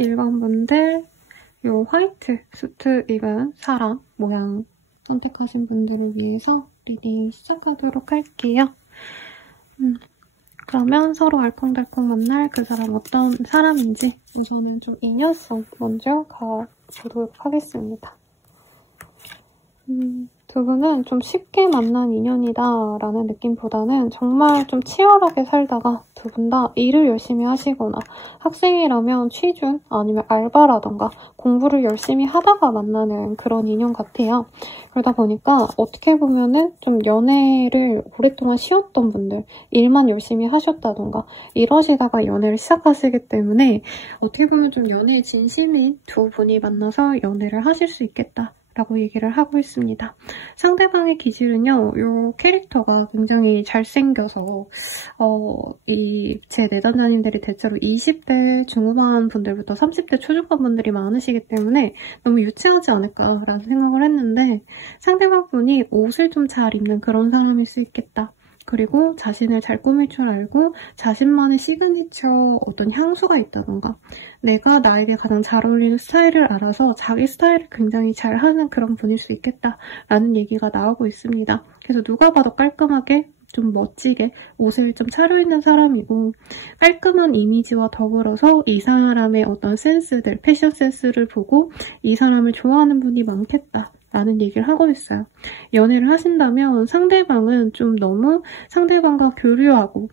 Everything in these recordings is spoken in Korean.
1번 분들 요 화이트 수트 입은 사람 모양 선택하신 분들을 위해서 리딩 시작하도록 할게요. 그러면 서로 알콩달콩 만날 그 사람 어떤 사람인지 우선은 좀 인연성 먼저 가보도록 하겠습니다. 두 분은 좀 쉽게 만난 인연이다라는 느낌보다는 정말 좀 치열하게 살다가 두 분 다 일을 열심히 하시거나 학생이라면 취준 아니면 알바라던가 공부를 열심히 하다가 만나는 그런 인연 같아요. 그러다 보니까 어떻게 보면은 좀 연애를 오랫동안 쉬었던 분들, 일만 열심히 하셨다던가 이러시다가 연애를 시작하시기 때문에 어떻게 보면 좀 연애에 진심인 두 분이 만나서 연애를 하실 수 있겠다. 라고 얘기를 하고 있습니다. 상대방의 기질은요, 이 캐릭터가 굉장히 잘생겨서 제 내담자님들이 대체로 20대 중후반 분들부터 30대 초중반 분들이 많으시기 때문에 너무 유치하지 않을까라는 생각을 했는데 상대방 분이 옷을 좀 잘 입는 그런 사람일 수 있겠다. 그리고 자신을 잘 꾸밀 줄 알고 자신만의 시그니처 어떤 향수가 있다던가 내가 나에게 가장 잘 어울리는 스타일을 알아서 자기 스타일을 굉장히 잘하는 그런 분일 수 있겠다라는 얘기가 나오고 있습니다. 그래서 누가 봐도 깔끔하게 좀 멋지게 옷을 좀 차려입는 사람이고 깔끔한 이미지와 더불어서 이 사람의 어떤 센스들, 패션 센스를 보고 이 사람을 좋아하는 분이 많겠다. 라는 얘기를 하고 있어요. 연애를 하신다면 상대방은 좀 너무 상대방과 교류하고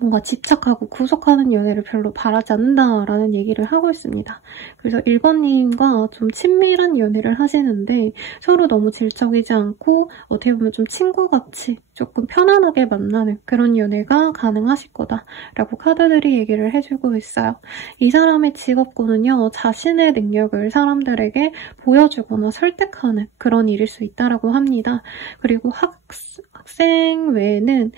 뭔가 집착하고 구속하는 연애를 별로 바라지 않는다라는 얘기를 하고 있습니다. 그래서 1번님과 좀 친밀한 연애를 하시는데 서로 너무 질척이지 않고 어떻게 보면 좀 친구같이 조금 편안하게 만나는 그런 연애가 가능하실 거다라고 카드들이 얘기를 해주고 있어요. 이 사람의 직업군은요. 자신의 능력을 사람들에게 보여주거나 설득하는 그런 일일 수 있다라고 합니다. 그리고 학생 외에는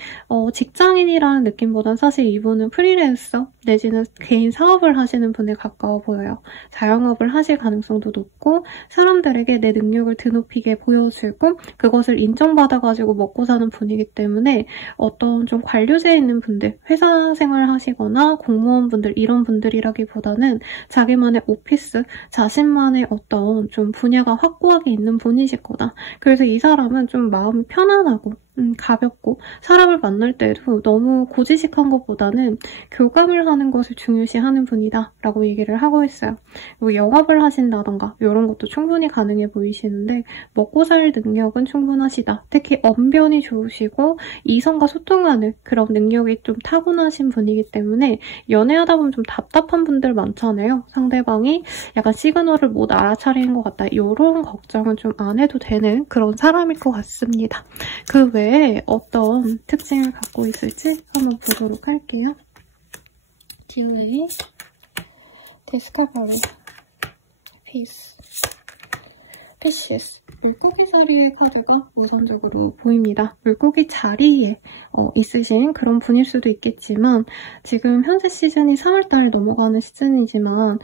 직장인이라는 느낌보단 사실 이분은 프리랜서 내지는 개인 사업을 하시는 분에 가까워 보여요. 자영업을 하실 가능성도 높고 사람들에게 내 능력을 드높이게 보여주고 그것을 인정받아가지고 먹고 사는 분이기 때문에 어떤 좀 관료제에 있는 분들, 회사 생활 하시거나 공무원분들 이런 분들이라기보다는 자기만의 오피스, 자신만의 어떤 좀 분야가 확고하게 있는 분이실 거다. 그래서 이 사람은 좀 마음이 편안하고 가볍고 사람을 만날 때도 너무 고지식한 것보다는 교감을 하는 것을 중요시하는 분이다 라고 얘기를 하고 있어요. 그리고 영업을 하신다던가 이런 것도 충분히 가능해 보이시는데 먹고 살 능력은 충분하시다. 특히 언변이 좋으시고 이성과 소통하는 그런 능력이 좀 타고나신 분이기 때문에 연애하다 보면 좀 답답한 분들 많잖아요. 상대방이 약간 시그널을 못 알아차리는 것 같다. 이런 걱정은 좀 안 해도 되는 그런 사람일 것 같습니다. 그 외에 어떤 특징을 갖고 있을지 한번 보도록 할게요. 듀웨이, 디스커버리, 피시스. 물고기 자리의 카드가 우선적으로 보입니다. 물고기 자리에 있으신 그런 분일 수도 있겠지만 지금 현재 시즌이 3월달 넘어가는 시즌이지만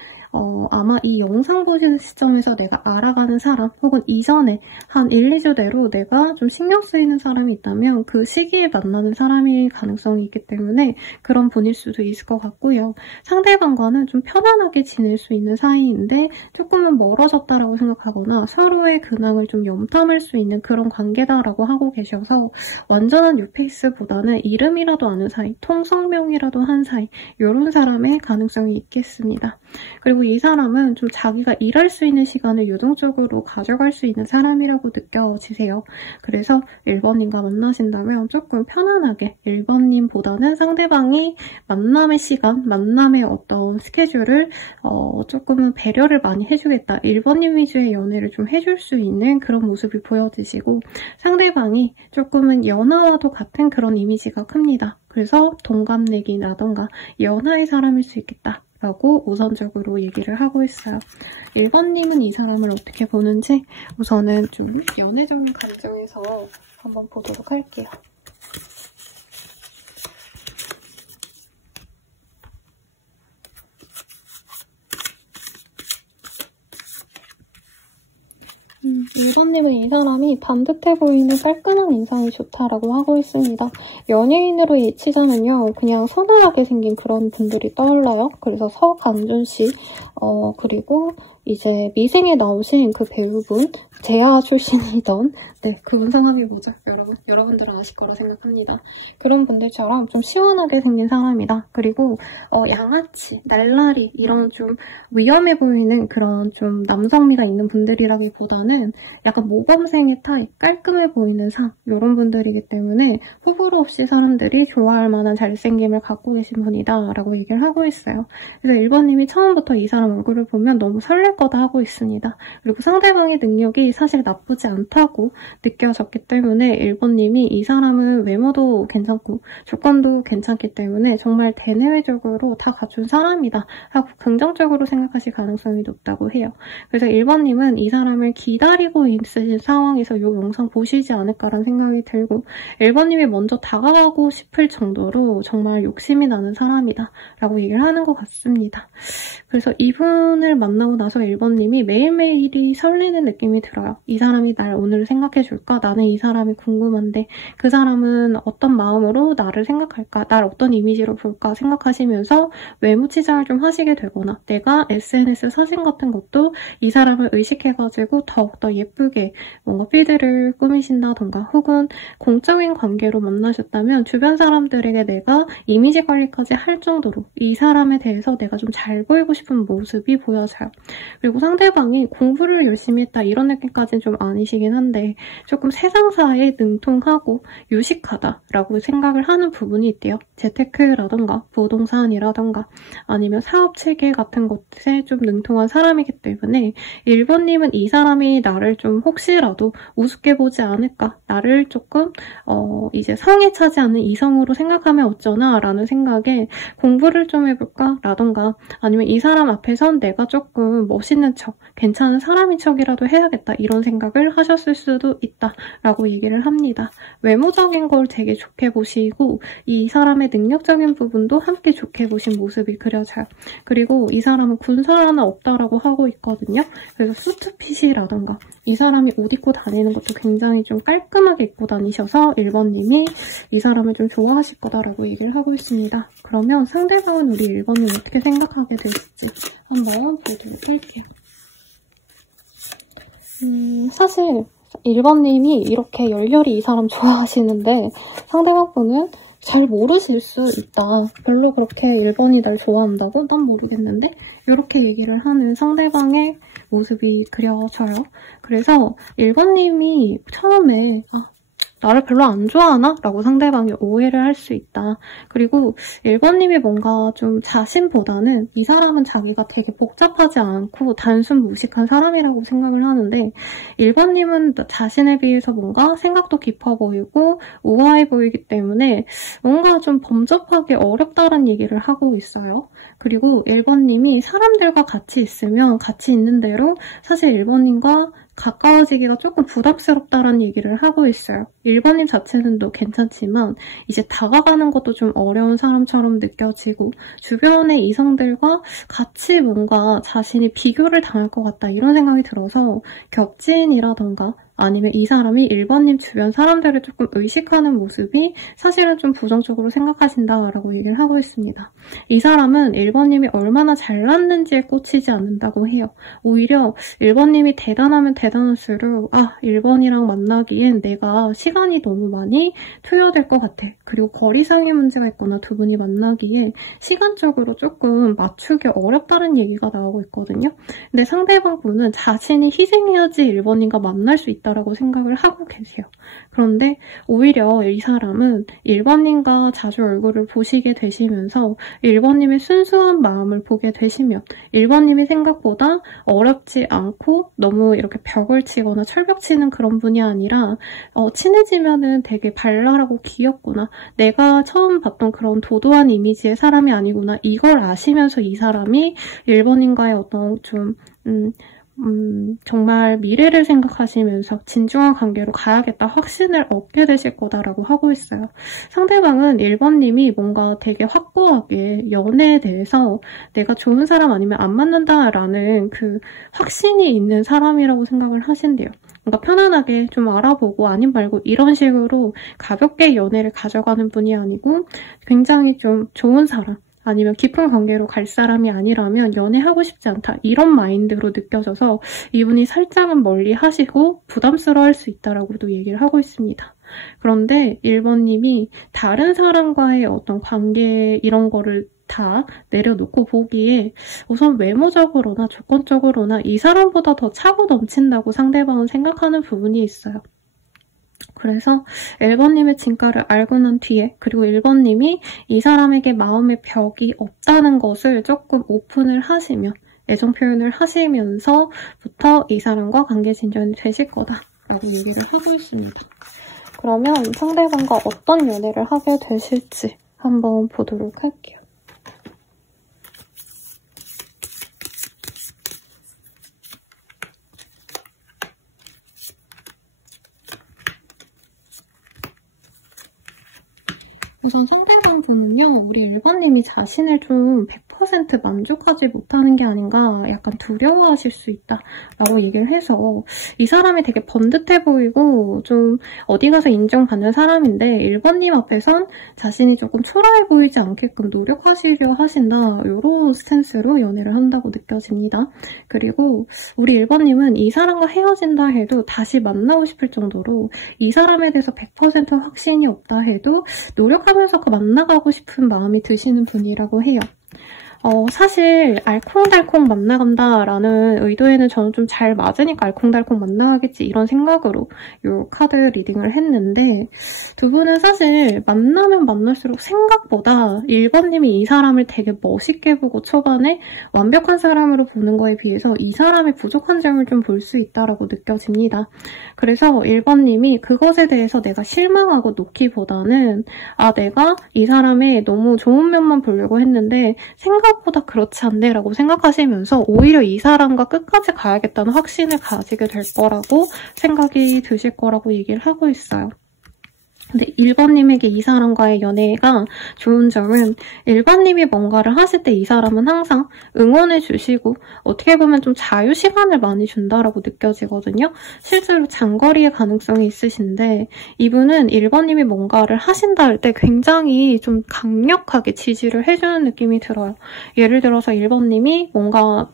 아마 이 영상 보시는 시점에서 내가 알아가는 사람 혹은 이전에 한 1, 2주 내로 내가 좀 신경 쓰이는 사람이 있다면 그 시기에 만나는 사람일 가능성이 있기 때문에 그런 분일 수도 있을 것 같고요. 상대방과는 좀 편안하게 지낼 수 있는 사이인데 조금은 멀어졌다라고 생각하거나 서로의 근황을 좀 염탐할 수 있는 그런 관계다라고 하고 계셔서 완전한 뉴페이스보다는 이름이라도 아는 사이, 통성명이라도 한 사이 이런 사람의 가능성이 있겠습니다. 그리고 이 사람은 좀 자기가 일할 수 있는 시간을 유동적으로 가져갈 수 있는 사람이라고 느껴지세요. 그래서 1번님과 만나신다면 조금 편안하게 1번님보다는 상대방이 만남의 시간, 만남의 어떤 스케줄을 조금은 배려를 많이 해주겠다. 1번님 위주의 연애를 좀 해줄 수 있는 그런 모습이 보여지시고 상대방이 조금은 연하와도 같은 그런 이미지가 큽니다. 그래서 동갑내기라던가 연하의 사람일 수 있겠다. 라고 우선적으로 얘기를 하고 있어요. 1번님은 이 사람을 어떻게 보는지 우선은 좀 연애적인 감정에서 한번 보도록 할게요. 1번님은 이 사람이 반듯해 보이는 깔끔한 인상이 좋다라고 하고 있습니다. 연예인으로 치자면요. 그냥 서늘하게 생긴 그런 분들이 떠올라요. 그래서 서강준씨, 그리고 이제 미생에 나오신 그 배우분, 제아 출신이던, 네, 그분 성함이 뭐죠? 여러분들은 아실 거라 생각합니다. 그런 분들처럼 좀 시원하게 생긴 사람이다. 그리고 양아치, 날라리 이런 좀 위험해 보이는 그런 좀 남성미가 있는 분들이라기보다는 약간 모범생의 타입, 깔끔해 보이는 이런 분들이기 때문에 호불호 없이 사람들이 좋아할 만한 잘생김을 갖고 계신 분이다 라고 얘기를 하고 있어요. 그래서 1번님이 처음부터 이 사람 얼굴을 보면 너무 설렐 거다 하고 있습니다. 그리고 상대방의 능력이 사실 나쁘지 않다고 느껴졌기 때문에 1번님이 이 사람은 외모도 괜찮고 조건도 괜찮기 때문에 정말 대내외적으로 다 갖춘 사람이다 하고 긍정적으로 생각하실 가능성이 높다고 해요. 그래서 1번님은 이 사람을 기다리고 있으신 상황에서 이 영상 보시지 않을까라는 생각이 들고 1번님이 먼저 다가가고 싶을 정도로 정말 욕심이 나는 사람이다 라고 얘기를 하는 것 같습니다. 그래서 이분을 만나고 나서 1번님이 매일매일이 설레는 느낌이 들어요. 이 사람이 날 오늘 생각해줄까? 나는 이 사람이 궁금한데 그 사람은 어떤 마음으로 나를 생각할까? 날 어떤 이미지로 볼까? 생각하시면서 외모 치장을 좀 하시게 되거나 내가 SNS 사진 같은 것도 이 사람을 의식해가지고 더욱더 예쁘게 뭔가 피드를 꾸미신다던가 혹은 공적인 관계로 만나셨다면 주변 사람들에게 내가 이미지 관리까지 할 정도로 이 사람에 대해서 내가 좀 잘 보이고 싶은 모습이 보여져요. 그리고 상대방이 공부를 열심히 했다 이런 느낌까지는 좀 아니시긴 한데 조금 세상사에 능통하고 유식하다라고 생각을 하는 부분이 있대요. 재테크라던가 부동산이라던가 아니면 사업체계 같은 것에 좀 능통한 사람이기 때문에 1번님은 이 사람이 나를 좀 혹시라도 우습게 보지 않을까 나를 조금 이제 성에 차지 않는 이성으로 생각하면 어쩌나 라는 생각에 공부를 좀 해볼까 라던가 아니면 이 사람 앞에선 내가 조금 멋있는 척 괜찮은 사람인 척이라도 해야겠다 이런 생각을 하셨을 수도 있다라고 얘기를 합니다. 외모적인 걸 되게 좋게 보시고 이 사람의 능력적인 부분도 함께 좋게 보신 모습이 그려져요. 그리고 이 사람은 군살 하나 없다라고 하고 있거든요. 그래서 수트핏이라던가 이 사람이 옷 입고 다니는 것도 굉장히 좀 깔끔하게 입고 다니셔서 1번님이 이 사람을 좀 좋아하실 거다라고 얘기를 하고 있습니다. 그러면 상대방은 우리 1번님 어떻게 생각하게 될지 한번 보도록 할게요. 사실 1번님이 이렇게 열렬히 이 사람 좋아하시는데 상대방 분은 잘 모르실 수 있다. 별로 그렇게 1번이 날 좋아한다고? 난 모르겠는데? 이렇게 얘기를 하는 상대방의 모습이 그려져요. 그래서 1번님이 처음에 나를 별로 안 좋아하나? 라고 상대방이 오해를 할 수 있다. 그리고 1번님이 뭔가 좀 자신보다는 이 사람은 자기가 되게 복잡하지 않고 단순 무식한 사람이라고 생각을 하는데 1번님은 자신에 비해서 뭔가 생각도 깊어 보이고 우아해 보이기 때문에 뭔가 좀 범접하기 어렵다는 얘기를 하고 있어요. 그리고 1번님이 사람들과 같이 있으면 같이 있는 대로 사실 1번님과 가까워지기가 조금 부담스럽다라는 얘기를 하고 있어요. 1번님 자체는 또 괜찮지만 이제 다가가는 것도 좀 어려운 사람처럼 느껴지고 주변의 이성들과 같이 뭔가 자신이 비교를 당할 것 같다 이런 생각이 들어서 겹친이라던가 아니면 이 사람이 1번님 주변 사람들을 조금 의식하는 모습이 사실은 좀 부정적으로 생각하신다라고 얘기를 하고 있습니다. 이 사람은 1번님이 얼마나 잘났는지에 꽂히지 않는다고 해요. 오히려 1번님이 대단하면 대단할수록 1번이랑 만나기엔 내가 시간이 너무 많이 투여될 것 같아. 그리고 거리상의 문제가 있거나 두 분이 만나기에 시간적으로 조금 맞추기 어렵다는 얘기가 나오고 있거든요. 근데 상대방 분은 자신이 희생해야지 1번님과 만날 수 있다라고 생각을 하고 계세요. 그런데 오히려 이 사람은 1번님과 자주 얼굴을 보시게 되시면서 1번님의 순수한 마음을 보게 되시면 1번님이 생각보다 어렵지 않고 너무 이렇게 벽을 치거나 철벽 치는 그런 분이 아니라 친해지면은 되게 발랄하고 귀엽구나. 내가 처음 봤던 그런 도도한 이미지의 사람이 아니구나. 이걸 아시면서 이 사람이 1번님과의 어떤 좀 정말 미래를 생각하시면서 진중한 관계로 가야겠다 확신을 얻게 되실 거다라고 하고 있어요. 상대방은 1번님이 뭔가 되게 확고하게 연애에 대해서 내가 좋은 사람 아니면 안 맞는다라는 그 확신이 있는 사람이라고 생각을 하신대요. 뭔가 편안하게 좀 알아보고 아님 말고 이런 식으로 가볍게 연애를 가져가는 분이 아니고 굉장히 좀 좋은 사람 아니면 깊은 관계로 갈 사람이 아니라면 연애하고 싶지 않다 이런 마인드로 느껴져서 이분이 살짝은 멀리 하시고 부담스러워할 수 있다라고도 얘기를 하고 있습니다. 그런데 1번님이 다른 사람과의 어떤 관계 이런 거를 다 내려놓고 보기에 우선 외모적으로나 조건적으로나 이 사람보다 더 차고 넘친다고 상대방은 생각하는 부분이 있어요. 그래서 1번님의 진가를 알고 난 뒤에 그리고 1번님이 이 사람에게 마음의 벽이 없다는 것을 조금 오픈을 하시면 애정 표현을 하시면서부터 이 사람과 관계 진전이 되실 거다라고 얘기를 하고 있습니다. 그러면 상대방과 어떤 연애를 하게 되실지 한번 보도록 할게요. 우선 상대방 분은요, 우리 1번님이 자신을 좀 100% 만족하지 못하는 게 아닌가 약간 두려워하실 수 있다라고 얘기를 해서 이 사람이 되게 번듯해 보이고 좀 어디 가서 인정받는 사람인데 1번님 앞에선 자신이 조금 초라해 보이지 않게끔 노력하시려 하신다 이런 스탠스로 연애를 한다고 느껴집니다. 그리고 우리 1번님은 이 사람과 헤어진다 해도 다시 만나고 싶을 정도로 이 사람에 대해서 100% 확신이 없다 해도 노력하면서 만나가고 싶은 마음이 드시는 분이라고 해요. 사실 알콩달콩 만나간다라는 의도에는 저는 좀 잘 맞으니까 알콩달콩 만나가겠지 이런 생각으로 이 카드 리딩을 했는데 두 분은 사실 만나면 만날수록 생각보다 1번님이 이 사람을 되게 멋있게 보고 초반에 완벽한 사람으로 보는 거에 비해서 이 사람의 부족한 점을 좀 볼 수 있다라고 느껴집니다. 그래서 1번님이 그것에 대해서 내가 실망하고 놓기보다는 내가 이 사람의 너무 좋은 면만 보려고 했는데 생각보다 그렇지 않네 라고 생각하시면서 오히려 이 사람과 끝까지 가야겠다는 확신을 가지게 될 거라고 생각이 드실 거라고 얘기를 하고 있어요. 근데 1번님에게 이 사람과의 연애가 좋은 점은 1번님이 뭔가를 하실 때 이 사람은 항상 응원해 주시고 어떻게 보면 좀 자유 시간을 많이 준다라고 느껴지거든요. 실제로 장거리의 가능성이 있으신데 이분은 1번님이 뭔가를 하신다 할 때 굉장히 좀 강력하게 지지를 해주는 느낌이 들어요. 예를 들어서 1번님이 뭔가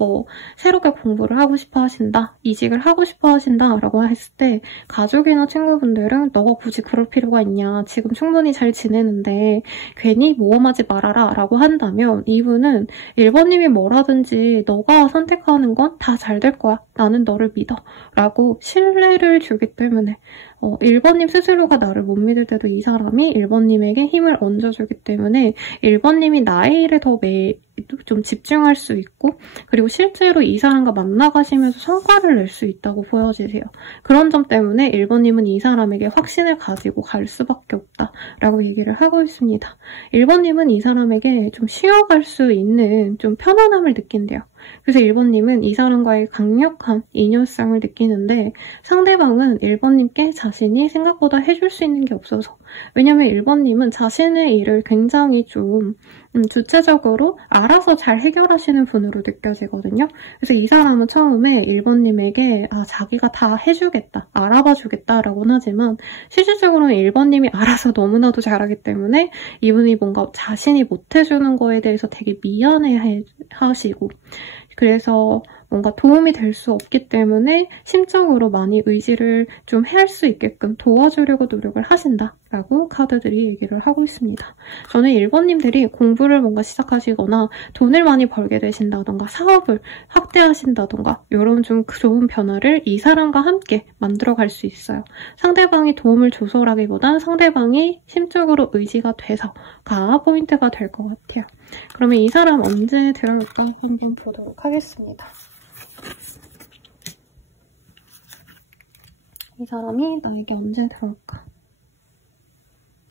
새롭게 공부를 하고 싶어 하신다, 이직을 하고 싶어 하신다 라고 했을 때 가족이나 친구분들은 너가 굳이 그럴 필요가 있냐, 지금 충분히 잘 지내는데 괜히 모험하지 말아라 라고 한다면 이분은 1번님이 뭐라든지 너가 선택하는 건 다 잘 될 거야, 나는 너를 믿어 라고 신뢰를 주기 때문에 1번님 스스로가 나를 못 믿을 때도 이 사람이 1번님에게 힘을 얹어주기 때문에 1번님이 나의 일에 더 좀 집중할 수 있고 그리고 실제로 이 사람과 만나가시면서 성과를 낼 수 있다고 보여지세요. 그런 점 때문에 1번님은 이 사람에게 확신을 가지고 갈 수밖에 없다라고 얘기를 하고 있습니다. 1번님은 이 사람에게 좀 쉬어갈 수 있는 좀 편안함을 느낀대요. 그래서 1번님은 이 사람과의 강력한 인연성을 느끼는데 상대방은 1번님께 자신이 생각보다 해줄 수 있는 게 없어서 왜냐면 1번님은 자신의 일을 굉장히 좀 주체적으로 알아서 잘 해결하시는 분으로 느껴지거든요. 그래서 이 사람은 처음에 1번님에게 자기가 다 해주겠다, 알아봐 주겠다라고는 하지만 실질적으로는 1번님이 알아서 너무나도 잘하기 때문에 이분이 뭔가 자신이 못해주는 거에 대해서 되게 미안해 하시고 그래서 뭔가 도움이 될 수 없기 때문에 심적으로 많이 의지를 좀 할 수 있게끔 도와주려고 노력을 하신다라고 카드들이 얘기를 하고 있습니다. 저는 1번님들이 공부를 뭔가 시작하시거나 돈을 많이 벌게 되신다던가 사업을 확대하신다던가 이런 좀 좋은 변화를 이 사람과 함께 만들어갈 수 있어요. 상대방이 도움을 줘서라기보단 상대방이 심적으로 의지가 돼서가 포인트가 될 것 같아요. 그러면 이 사람 언제 들어올까 한번 보도록 하겠습니다. 이 사람이 나에게 언제 들어올까?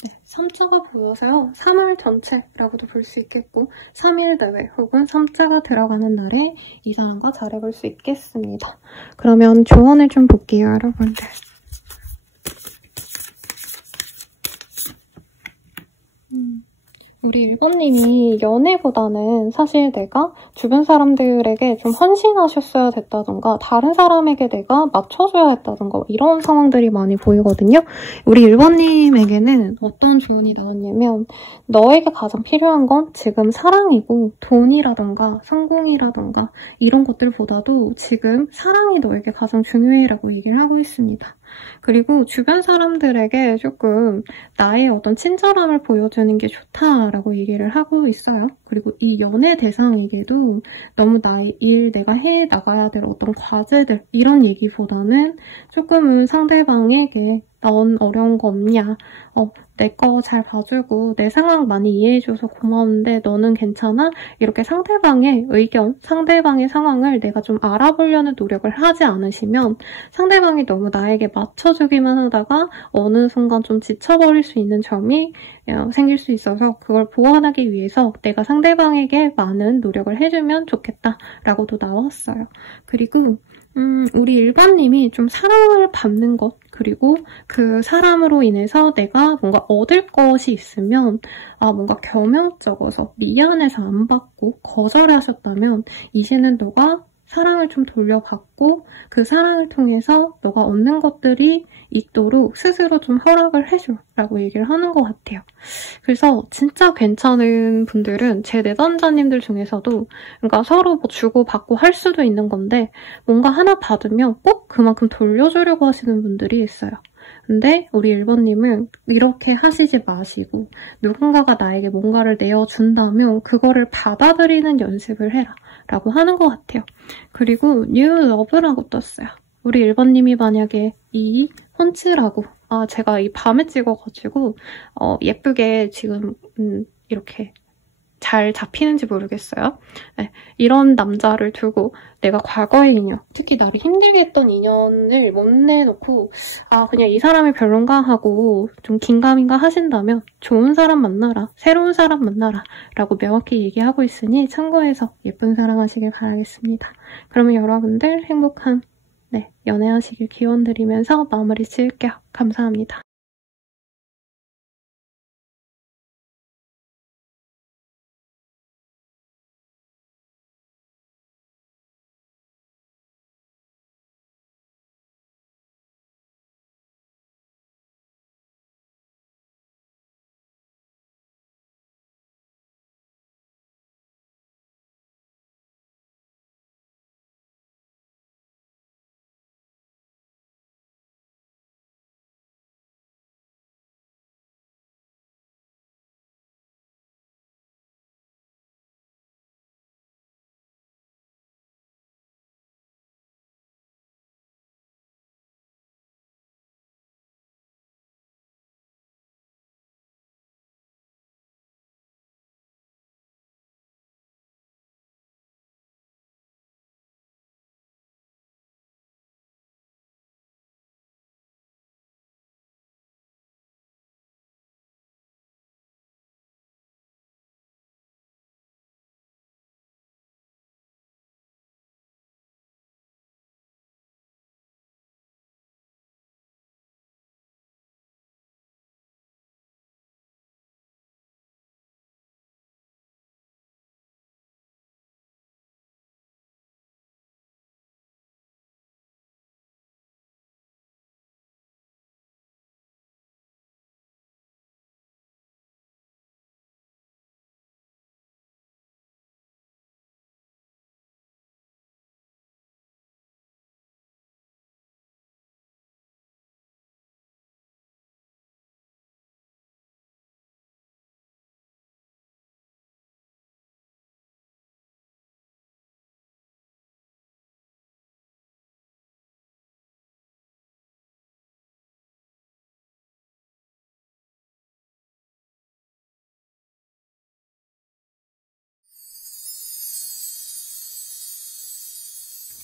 네, 3자가 보여서요. 3월 전체라고도 볼 수 있겠고 3일 내외 혹은 3자가 들어가는 날에 이 사람과 잘해볼 수 있겠습니다. 그러면 조언을 좀 볼게요, 여러분들. 우리 1번님이 연애보다는 사실 내가 주변 사람들에게 좀 헌신하셨어야 됐다던가 다른 사람에게 내가 맞춰줘야 했다던가 이런 상황들이 많이 보이거든요. 우리 1번님에게는 어떤 조언이 나왔냐면 너에게 가장 필요한 건 지금 사랑이고 돈이라던가 성공이라던가 이런 것들보다도 지금 사랑이 너에게 가장 중요해라고 얘기를 하고 있습니다. 그리고 주변 사람들에게 조금 나의 어떤 친절함을 보여주는 게 좋다라고 얘기를 하고 있어요. 그리고 이 연애 대상에게도 너무 나의 일, 내가 해나가야 될 어떤 과제들 이런 얘기보다는 조금은 상대방에게 넌 어려운 거 없냐? 내 거 잘 봐주고 내 상황 많이 이해해줘서 고마운데 너는 괜찮아? 이렇게 상대방의 의견, 상대방의 상황을 내가 좀 알아보려는 노력을 하지 않으시면 상대방이 너무 나에게 맞춰주기만 하다가 어느 순간 좀 지쳐버릴 수 있는 점이 생길 수 있어서 그걸 보완하기 위해서 내가 상대방에게 많은 노력을 해주면 좋겠다라고도 나왔어요. 그리고 우리 1번님이 좀 사랑을 받는 것 그리고 그 사람으로 인해서 내가 뭔가 얻을 것이 있으면 뭔가 겸연쩍어서 미안해서 안 받고 거절하셨다면 이제는 너가 사랑을 좀 돌려받고 그 사랑을 통해서 너가 얻는 것들이 있도록 스스로 좀 허락을 해줘 라고 얘기를 하는 것 같아요. 그래서 진짜 괜찮은 분들은 제 내담자님들 중에서도 그러니까 서로 뭐 주고받고 할 수도 있는 건데 뭔가 하나 받으면 꼭 그만큼 돌려주려고 하시는 분들이 있어요. 근데 우리 1번님은 이렇게 하시지 마시고 누군가가 나에게 뭔가를 내어준다면 그거를 받아들이는 연습을 해라 라고 하는 것 같아요. 그리고 New Love라고 떴어요. 우리 1번님이 만약에 이 펀치라고 제가 이 밤에 찍어가지고 예쁘게 지금 이렇게 잘 잡히는지 모르겠어요. 네, 이런 남자를 두고 내가 과거의 인연, 특히 나를 힘들게 했던 인연을 못 내놓고 그냥 이 사람이 별론가 하고 좀 긴가민가 하신다면 좋은 사람 만나라, 새로운 사람 만나라 라고 명확히 얘기하고 있으니 참고해서 예쁜 사랑하시길 바라겠습니다. 그러면 여러분들 행복한 연애하시길 기원드리면서 마무리 지을게요. 감사합니다.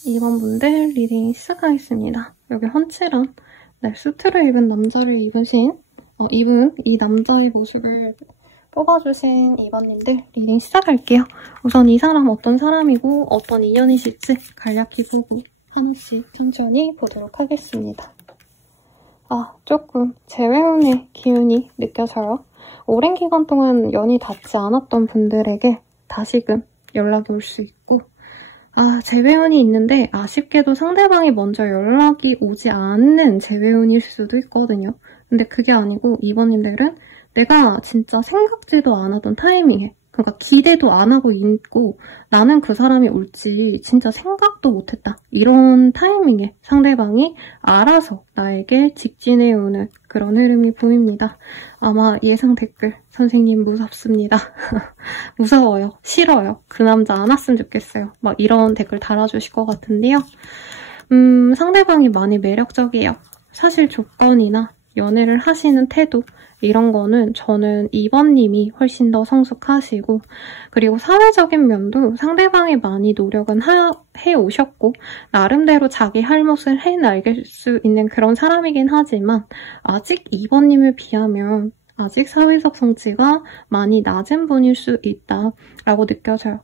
이번 분들 리딩 시작하겠습니다. 여기 헌칠한 수트를 입은 남자를 입은 이 남자의 모습을 뽑아주신 2번님들 리딩 시작할게요. 우선 이 사람 어떤 사람이고 어떤 인연이실지 간략히 보고 하나씩 천천히 보도록 하겠습니다. 조금 재회운의 기운이 느껴져요. 오랜 기간 동안 연이 닿지 않았던 분들에게 다시금 연락이 올 수 있고 재회원이 있는데 아쉽게도 상대방이 먼저 연락이 오지 않는 재회원일 수도 있거든요. 근데 그게 아니고 이번님들은 내가 진짜 생각지도 않았던 타이밍에 그러니까 기대도 안 하고 있고 나는 그 사람이 올지 진짜 생각도 못했다. 이런 타이밍에 상대방이 알아서 나에게 직진해오는 그런 흐름이 보입니다. 아마 예상 댓글 선생님 무섭습니다. 무서워요. 싫어요. 그 남자 안 왔으면 좋겠어요. 막 이런 댓글 달아주실 것 같은데요. 상대방이 많이 매력적이에요. 사실 조건이나 연애를 하시는 태도 이런 거는 저는 2번님이 훨씬 더 성숙하시고 그리고 사회적인 면도 상대방이 많이 노력은 해오셨고 나름대로 자기 할 몫을 해나갈 수 있는 그런 사람이긴 하지만 아직 2번님을 비하면 아직 사회적 성취가 많이 낮은 분일 수 있다라고 느껴져요.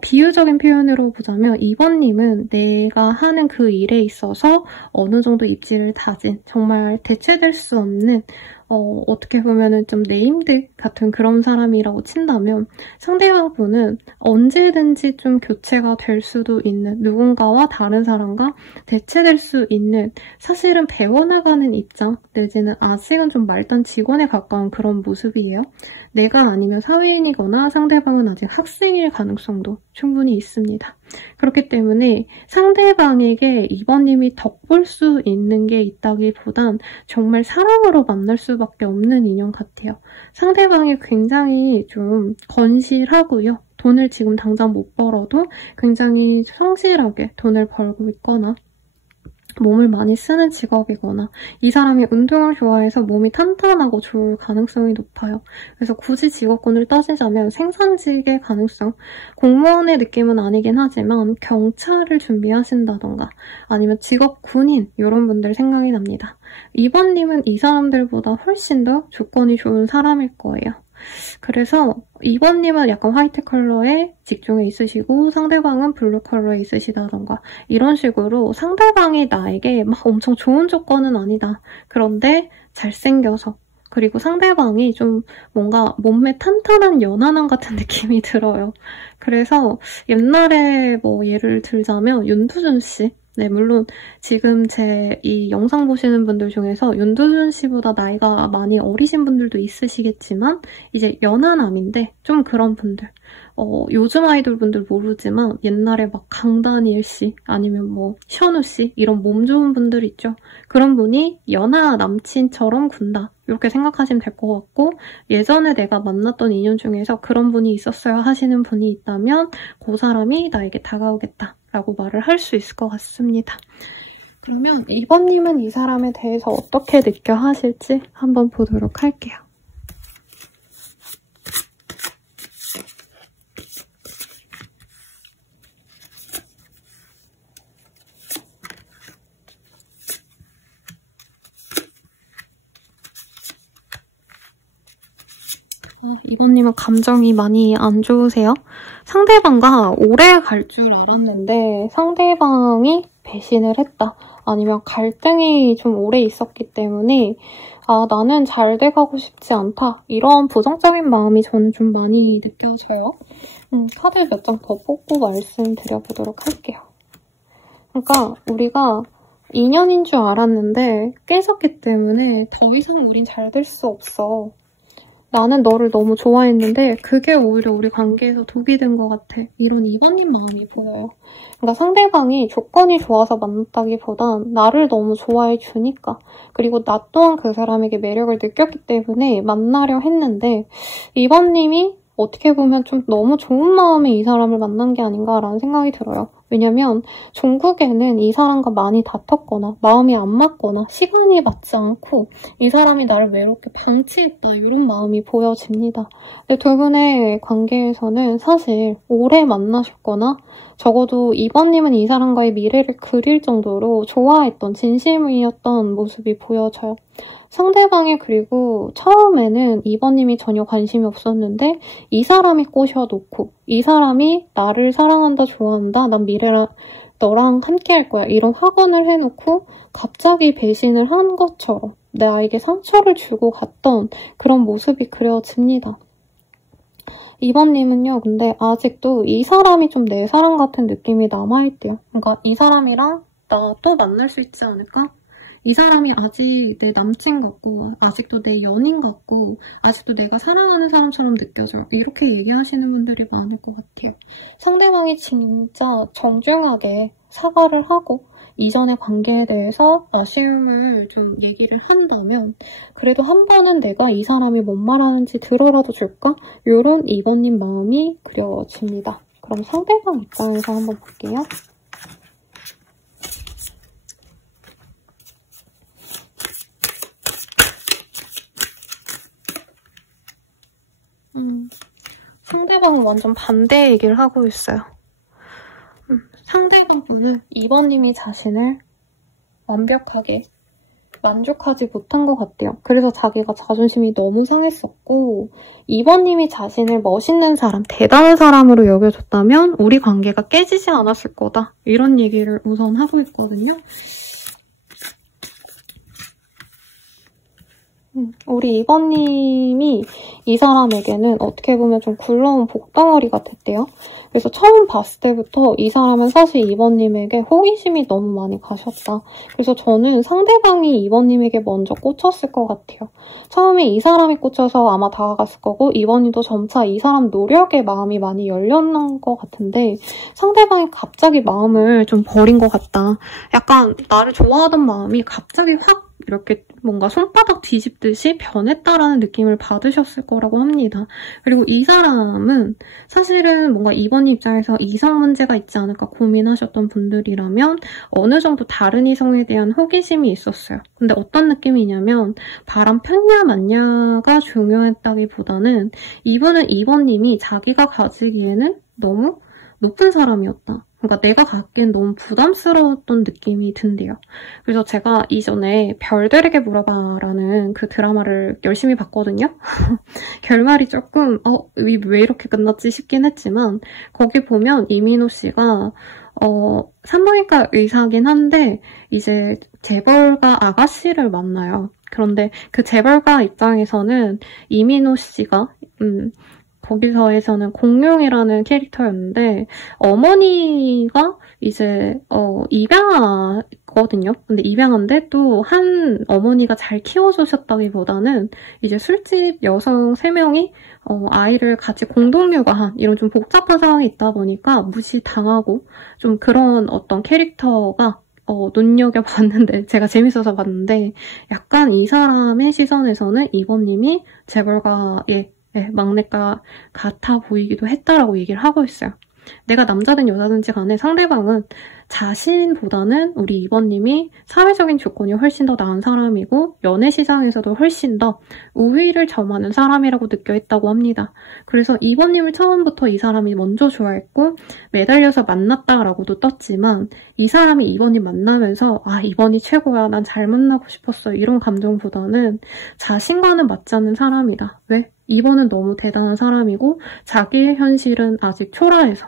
비유적인 표현으로 보자면 2번님은 내가 하는 그 일에 있어서 어느 정도 입지를 다진 정말 대체될 수 없는 어떻게 보면은 좀 네임드 같은 그런 사람이라고 친다면 상대방분은 언제든지 좀 교체가 될 수도 있는 누군가와 다른 사람과 대체될 수 있는 사실은 배워나가는 입장 내지는 아직은 좀 말단 직원에 가까운 그런 모습이에요. 내가 아니면 사회인이거나 상대방은 아직 학생일 가능성도 충분히 있습니다. 그렇기 때문에 상대방에게 2번님이 덕볼 수 있는 게 있다기보단 정말 사랑으로 만날 수밖에 없는 인연 같아요. 상대방이 굉장히 좀 건실하고요. 돈을 지금 당장 못 벌어도 굉장히 성실하게 돈을 벌고 있거나 몸을 많이 쓰는 직업이거나 이 사람이 운동을 좋아해서 몸이 탄탄하고 좋을 가능성이 높아요. 그래서 굳이 직업군을 따지자면 생산직의 가능성, 공무원의 느낌은 아니긴 하지만 경찰을 준비하신다던가 아니면 직업 군인 이런 분들 생각이 납니다. 2번님은 이 사람들보다 훨씬 더 조건이 좋은 사람일 거예요. 그래서 2번님은 약간 화이트 컬러의 직종에 있으시고 상대방은 블루 컬러에 있으시다던가 이런 식으로 상대방이 나에게 막 엄청 좋은 조건은 아니다. 그런데 잘생겨서 그리고 상대방이 좀 뭔가 몸매 탄탄한 연하남 같은 느낌이 들어요. 그래서 옛날에 뭐 예를 들자면 윤두준 씨 네, 물론 지금 제 이 영상 보시는 분들 중에서 윤두준 씨보다 나이가 많이 어리신 분들도 있으시겠지만 이제 연하남인데 좀 그런 분들 요즘 아이돌 분들 모르지만 옛날에 막 강다니엘 씨 아니면 뭐 션우 씨 이런 몸 좋은 분들 있죠. 그런 분이 연하 남친처럼 군다. 이렇게 생각하시면 될 것 같고 예전에 내가 만났던 인연 중에서 그런 분이 있었어요 하시는 분이 있다면 그 사람이 나에게 다가오겠다. 라고 말을 할 수 있을 것 같습니다. 그러면 2번님은 이 사람에 대해서 어떻게 느껴 하실지 한번 보도록 할게요. 이번님은 감정이 많이 안 좋으세요? 상대방과 오래 갈 줄 알았는데 상대방이 배신을 했다. 아니면 갈등이 좀 오래 있었기 때문에 나는 잘 돼가고 싶지 않다. 이런 부정적인 마음이 저는 좀 많이 느껴져요. 카드 몇 장 더 뽑고 말씀드려보도록 할게요. 그러니까 우리가 인연인 줄 알았는데 깨졌기 때문에 더 이상 우린 잘 될 수 없어. 나는 너를 너무 좋아했는데 그게 오히려 우리 관계에서 독이 된 것 같아. 이런 2번님 마음이 보여요. 그러니까 상대방이 조건이 좋아서 만났다기보단 나를 너무 좋아해 주니까 그리고 나 또한 그 사람에게 매력을 느꼈기 때문에 만나려 했는데 2번님이 어떻게 보면 좀 너무 좋은 마음에 이 사람을 만난 게 아닌가라는 생각이 들어요. 왜냐면 종국에는 이 사람과 많이 다퉜거나 마음이 안 맞거나 시간이 맞지 않고 이 사람이 나를 외롭게 방치했다 이런 마음이 보여집니다. 근데 두 분의 관계에서는 사실 오래 만나셨거나 적어도 2번님은 이 사람과의 미래를 그릴 정도로 좋아했던 진심이었던 모습이 보여져요. 상대방이 그리고 처음에는 2번님이 전혀 관심이 없었는데 이 사람이 꼬셔놓고 이 사람이 나를 사랑한다, 좋아한다, 난 미래랑 너랑 함께 할 거야 이런 확언을 해놓고 갑자기 배신을 한 것처럼 나에게 상처를 주고 갔던 그런 모습이 그려집니다. 2번님은요, 근데 아직도 이 사람이 좀 내 사람 같은 느낌이 남아있대요. 그러니까 이 사람이랑 나 또 만날 수 있지 않을까? 이 사람이 아직 내 남친 같고, 아직도 내 연인 같고, 아직도 내가 사랑하는 사람처럼 느껴져요. 이렇게 얘기하시는 분들이 많을 것 같아요. 상대방이 진짜 정중하게 사과를 하고, 이전의 관계에 대해서 아쉬움을 좀 얘기를 한다면 그래도 한 번은 내가 이 사람이 뭔 말하는지 들어라도 줄까? 이런 2번님 마음이 그려집니다. 그럼 상대방 입장에서 한번 볼게요. 상대방은 완전 반대 얘기를 하고 있어요. 상대방 분은 2번님이 자신을 완벽하게 만족하지 못한 것 같아요. 그래서 자기가 자존심이 너무 상했었고 2번님이 자신을 멋있는 사람, 대단한 사람으로 여겨줬다면 우리 관계가 깨지지 않았을 거다. 이런 얘기를 우선 하고 있거든요. 우리 2번님이 이 사람에게는 어떻게 보면 좀 굴러온 복덩어리 같았대요. 그래서 처음 봤을 때부터 이 사람은 사실 2번님에게 호기심이 너무 많이 가셨다. 그래서 저는 상대방이 2번님에게 먼저 꽂혔을 것 같아요. 처음에 이 사람이 꽂혀서 아마 다가갔을 거고 2번님도 점차 이 사람 노력에 마음이 많이 열렸는 것 같은데 상대방이 갑자기 마음을 좀 버린 것 같다. 약간 나를 좋아하던 마음이 갑자기 확 이렇게 뭔가 손바닥 뒤집듯이 변했다라는 느낌을 받으셨을 거라고 합니다. 그리고 이 사람은 사실은 뭔가 2번 입장에서 이성 문제가 있지 않을까 고민하셨던 분들이라면 어느 정도 다른 이성에 대한 호기심이 있었어요. 근데 어떤 느낌이냐면 바람 폈냐 맞냐가 중요했다기보다는 이분은 2번님이 자기가 가지기에는 너무 높은 사람이었다. 그러니까 내가 갖기엔 너무 부담스러웠던 느낌이 든대요. 그래서 제가 이전에 별들에게 물어봐라는 그 드라마를 열심히 봤거든요. 결말이 조금 왜 이렇게 끝났지 싶긴 했지만 거기 보면 이민호 씨가 산부인과 의사긴 한데 이제 재벌가 아가씨를 만나요. 그런데 그 재벌가 입장에서는 이민호 씨가 거기서에서는 공룡이라는 캐릭터였는데 어머니가 이제 입양아거든요. 근데 입양한데 또 한 어머니가 잘 키워주셨다기보다는 이제 술집 여성 3명이 아이를 같이 공동 육아한 이런 좀 복잡한 상황이 있다 보니까 무시당하고 좀 그런 어떤 캐릭터가 눈여겨봤는데 제가 재밌어서 봤는데 약간 이 사람의 시선에서는 2번님이 재벌가의 막내가 같아 보이기도 했다라고 얘기를 하고 있어요. 내가 남자든 여자든지 간에 상대방은 자신보다는 우리 2번님이 사회적인 조건이 훨씬 더 나은 사람이고 연애 시장에서도 훨씬 더 우위를 점하는 사람이라고 느껴있다고 합니다. 그래서 2번님을 처음부터 이 사람이 먼저 좋아했고 매달려서 만났다라고도 떴지만 이 사람이 2번님 만나면서 2번이 최고야, 난 잘 만나고 싶었어 이런 감정보다는 자신과는 맞지 않는 사람이다. 왜? 2번은 너무 대단한 사람이고 자기의 현실은 아직 초라해서.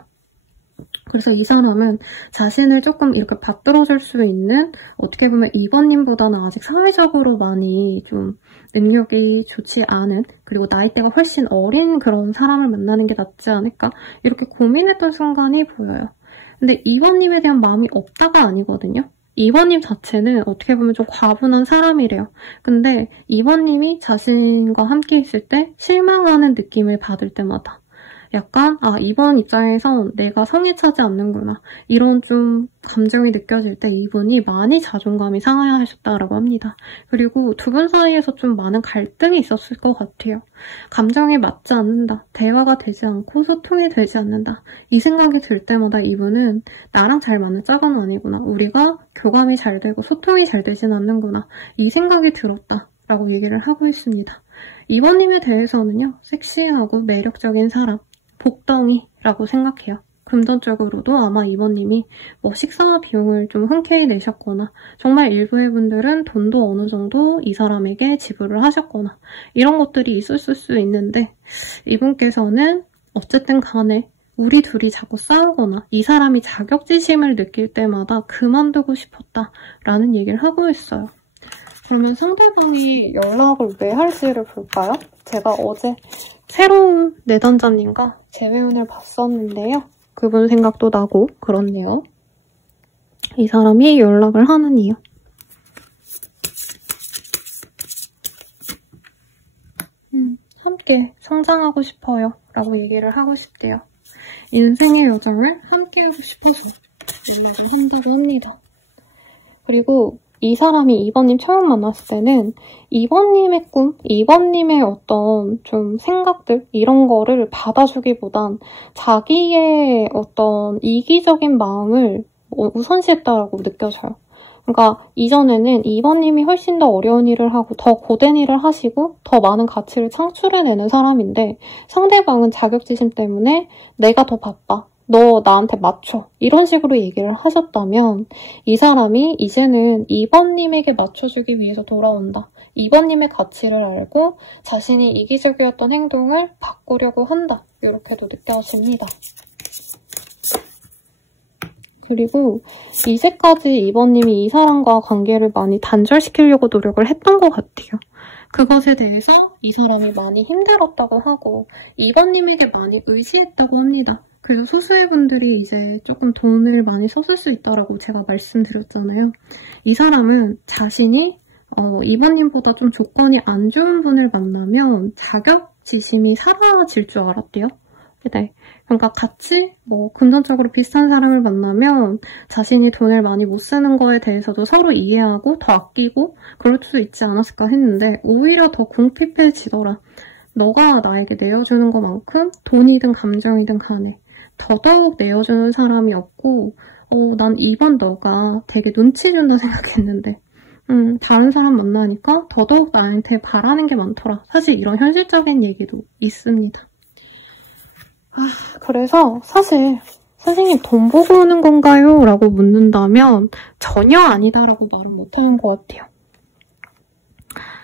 그래서 이 사람은 자신을 조금 이렇게 받들어줄 수 있는 어떻게 보면 2번님보다는 아직 사회적으로 많이 좀 능력이 좋지 않은 그리고 나이대가 훨씬 어린 그런 사람을 만나는 게 낫지 않을까 이렇게 고민했던 순간이 보여요. 근데 2번님에 대한 마음이 없다가 아니거든요. 2번님 자체는 어떻게 보면 좀 과분한 사람이래요. 근데 2번님이 자신과 함께 있을 때 실망하는 느낌을 받을 때마다 약간 2번 입장에선 내가 성에 차지 않는구나 이런 좀 감정이 느껴질 때 이분이 많이 자존감이 상하셨다라고 합니다. 그리고 두 분 사이에서 좀 많은 갈등이 있었을 것 같아요. 감정이 맞지 않는다, 대화가 되지 않고 소통이 되지 않는다 이 생각이 들 때마다 이분은 나랑 잘 맞는 짝은 아니구나, 우리가 교감이 잘 되고 소통이 잘 되진 않는구나 이 생각이 들었다 라고 얘기를 하고 있습니다. 2번님에 대해서는요, 섹시하고 매력적인 사람, 복덩이라고 생각해요. 금전적으로도 아마 2번님이 뭐 식사 비용을 좀 흔쾌히 내셨거나 정말 일부의 분들은 돈도 어느 정도 이 사람에게 지불을 하셨거나 이런 것들이 있었을 수 있는데 이분께서는 어쨌든 간에 우리 둘이 자꾸 싸우거나 이 사람이 자격지심을 느낄 때마다 그만두고 싶었다라는 얘기를 하고 있어요. 그러면 상대방이 연락을 왜 할지를 볼까요? 제가 어제 새로운 내담자님과 재회원을 봤었는데요. 그분 생각도 나고 그렇네요. 이 사람이 연락을 하는 이유. 함께 성장하고 싶어요 라고 얘기를 하고 싶대요. 인생의 여정을 함께 하고 싶어서 연락을 한다고 합니다. 그리고 이 사람이 2번님 처음 만났을 때는 2번님의 꿈, 2번님의 어떤 좀 생각들 이런 거를 받아주기보단 자기의 어떤 이기적인 마음을 우선시했다라고 느껴져요. 그러니까 이전에는 2번님이 훨씬 더 어려운 일을 하고 더 고된 일을 하시고 더 많은 가치를 창출해내는 사람인데 상대방은 자격지심 때문에 내가 더 바빠. 너 나한테 맞춰. 이런 식으로 얘기를 하셨다면 이 사람이 이제는 2번님에게 맞춰주기 위해서 돌아온다. 2번님의 가치를 알고 자신이 이기적이었던 행동을 바꾸려고 한다. 이렇게도 느껴집니다. 그리고 이제까지 2번님이 이 사람과 관계를 많이 단절시키려고 노력을 했던 것 같아요. 그것에 대해서 이 사람이 많이 힘들었다고 하고 2번님에게 많이 의지했다고 합니다. 그래서 소수의 분들이 이제 조금 돈을 많이 썼을 수 있다라고 제가 말씀드렸잖아요. 이 사람은 자신이 2번님보다 좀 조건이 안 좋은 분을 만나면 자격지심이 사라질 줄 알았대요. 네. 그러니까 같이 금전적으로 비슷한 사람을 만나면 자신이 돈을 많이 못 쓰는 거에 대해서도 서로 이해하고 더 아끼고 그럴 수 있지 않았을까 했는데 오히려 더 궁핍해지더라. 너가 나에게 내어주는 것만큼 돈이든 감정이든 간에 더더욱 내어주는 사람이 없고 난 이번 너가 되게 눈치 준다 생각했는데 다른 사람 만나니까 더더욱 나한테 바라는 게 많더라. 사실 이런 현실적인 얘기도 있습니다. 그래서 사실 선생님 돈 보고 오는 건가요? 라고 묻는다면 전혀 아니다라고 말은 못하는 것 같아요.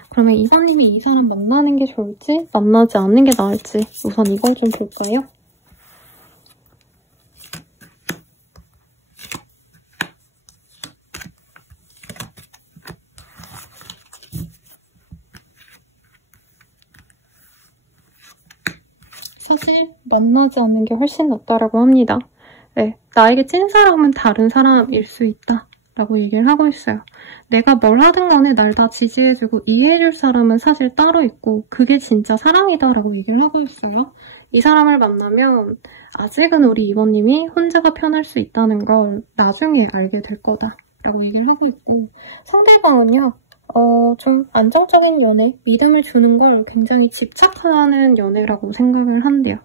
그러면 2번님이 이 사람 만나는 게 좋을지 만나지 않는 게 나을지 우선 이걸 좀 볼까요? 사실 만나지 않는 게 훨씬 낫다라고 합니다. 네, 나에게 찐사람은 다른 사람일 수 있다 라고 얘기를 하고 있어요. 내가 뭘 하든 간에 날 다 지지해주고 이해해줄 사람은 사실 따로 있고 그게 진짜 사랑이다 라고 얘기를 하고 있어요. 이 사람을 만나면 아직은 우리 2번님이 혼자가 편할 수 있다는 걸 나중에 알게 될 거다 라고 얘기를 하고 있고 상대방은요. 좀 안정적인 연애, 믿음을 주는 걸 굉장히 집착하는 연애라고 생각을 한대요.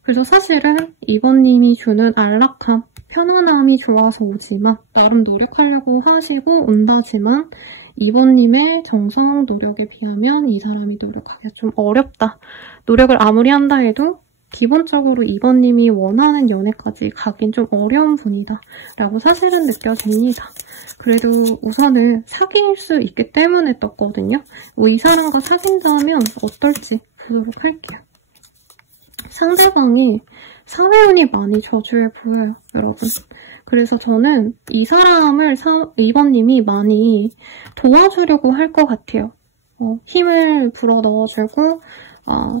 그래서 사실은 2번님이 주는 안락함, 편안함이 좋아서 오지만 나름 노력하려고 하시고 온다지만 2번님의 정성, 노력에 비하면 이 사람이 노력하기가 좀 어렵다. 노력을 아무리 한다 해도 기본적으로 2번님이 원하는 연애까지 가긴 좀 어려운 분이다 라고 사실은 느껴집니다. 그래도 우선은 사귈 수 있기 때문에 떴거든요. 이 사람과 사귄다면 어떨지 보도록 할게요. 상대방이 사회운이 많이 저조해 보여요, 여러분. 그래서 저는 이 사람을 2번님이 많이 도와주려고 할 것 같아요. 힘을 불어 넣어주고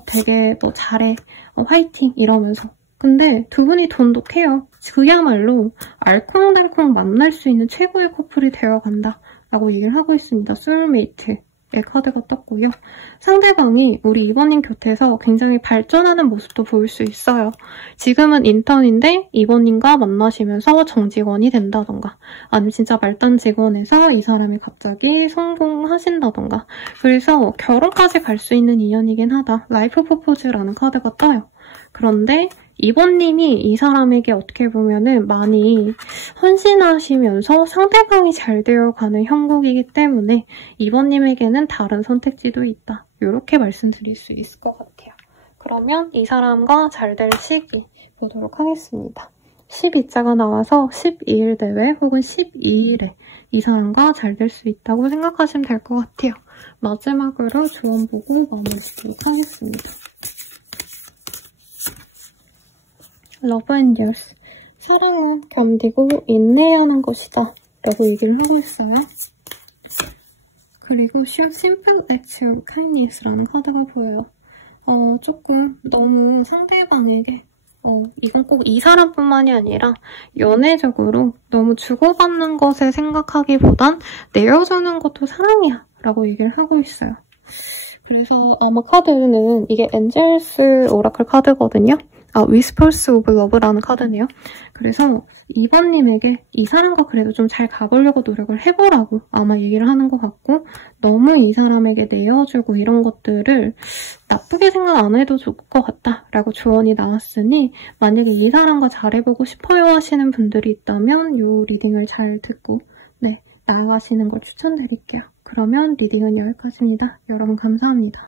되게 너 잘해, 화이팅 이러면서. 근데 두 분이 돈독해요. 그야말로 알콩달콩 만날 수 있는 최고의 커플이 되어간다 라고 얘기를 하고 있습니다. 소울메이트의 카드가 떴고요. 상대방이 우리 2번님 곁에서 굉장히 발전하는 모습도 보일 수 있어요. 지금은 인턴인데 2번님과 만나시면서 정직원이 된다던가 아니면 진짜 말단 직원에서 이 사람이 갑자기 성공하신다던가 그래서 결혼까지 갈 수 있는 인연이긴 하다. 라이프 프로포즈라는 카드가 떠요. 그런데 2번님이 이 사람에게 어떻게 보면은 많이 헌신하시면서 상대방이 잘 되어가는 형국이기 때문에 2번님에게는 다른 선택지도 있다. 이렇게 말씀드릴 수 있을 것 같아요. 그러면 이 사람과 잘 될 시기 보도록 하겠습니다. 12자가 나와서 12일 대회 혹은 12일에 이 사람과 잘 될 수 있다고 생각하시면 될 것 같아요. 마지막으로 조언 보고 마무리 짓도록 하겠습니다. 러브 앤 뉴스. 사랑은 견디고 인내하는 것이다 라고 얘기를 하고 있어요. 그리고 Show Simple Acts of Kindness라는 카드가 보여요. 조금 너무 상대방에게 이건 꼭 이 사람뿐만이 아니라 연애적으로 너무 주고받는 것에 생각하기보단 내어주는 것도 사랑이야 라고 얘기를 하고 있어요. 그래서 아마 카드는 이게 엔젤스 오라클 카드거든요. Whispers of Love라는 카드네요. 그래서 2번님에게 이 사람과 그래도 좀 잘 가보려고 노력을 해보라고 아마 얘기를 하는 것 같고, 너무 이 사람에게 내어주고 이런 것들을 나쁘게 생각 안 해도 좋을 것 같다 라고 조언이 나왔으니, 만약에 이 사람과 잘해보고 싶어요 하시는 분들이 있다면 이 리딩을 잘 듣고 나아가시는 걸 추천드릴게요. 그러면 리딩은 여기까지입니다. 여러분 감사합니다.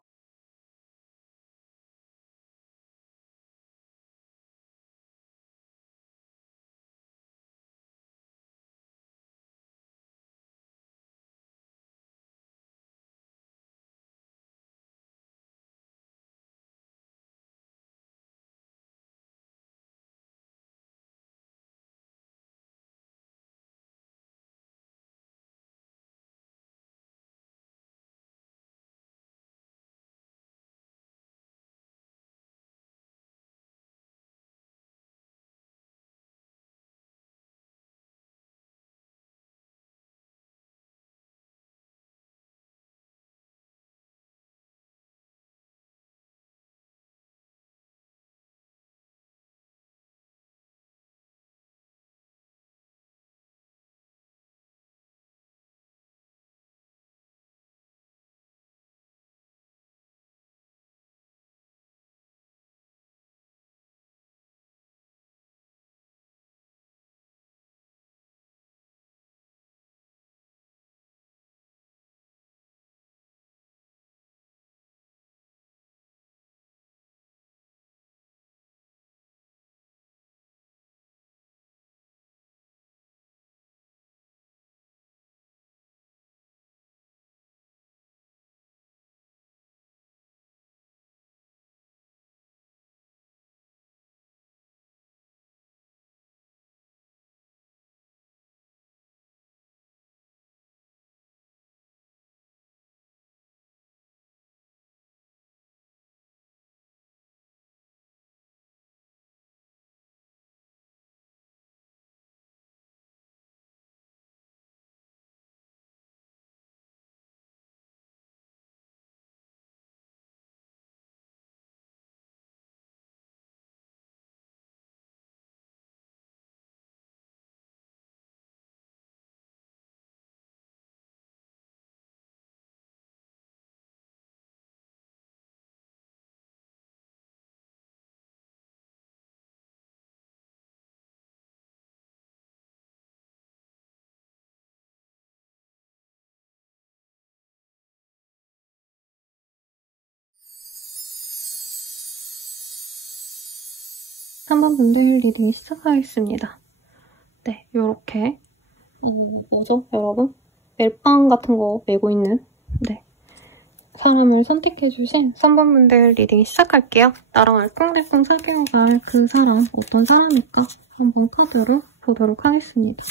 한번 분들 리딩 시작하겠습니다. 네, 요렇게 뭐죠, 여러분? 멜빵 같은 거 메고 있는 사람을 선택해주신 3번분들 리딩 시작할게요. 나랑 알콩달콩 사귀어갈 그 사람 어떤 사람일까? 한번 카드로 보도록 하겠습니다.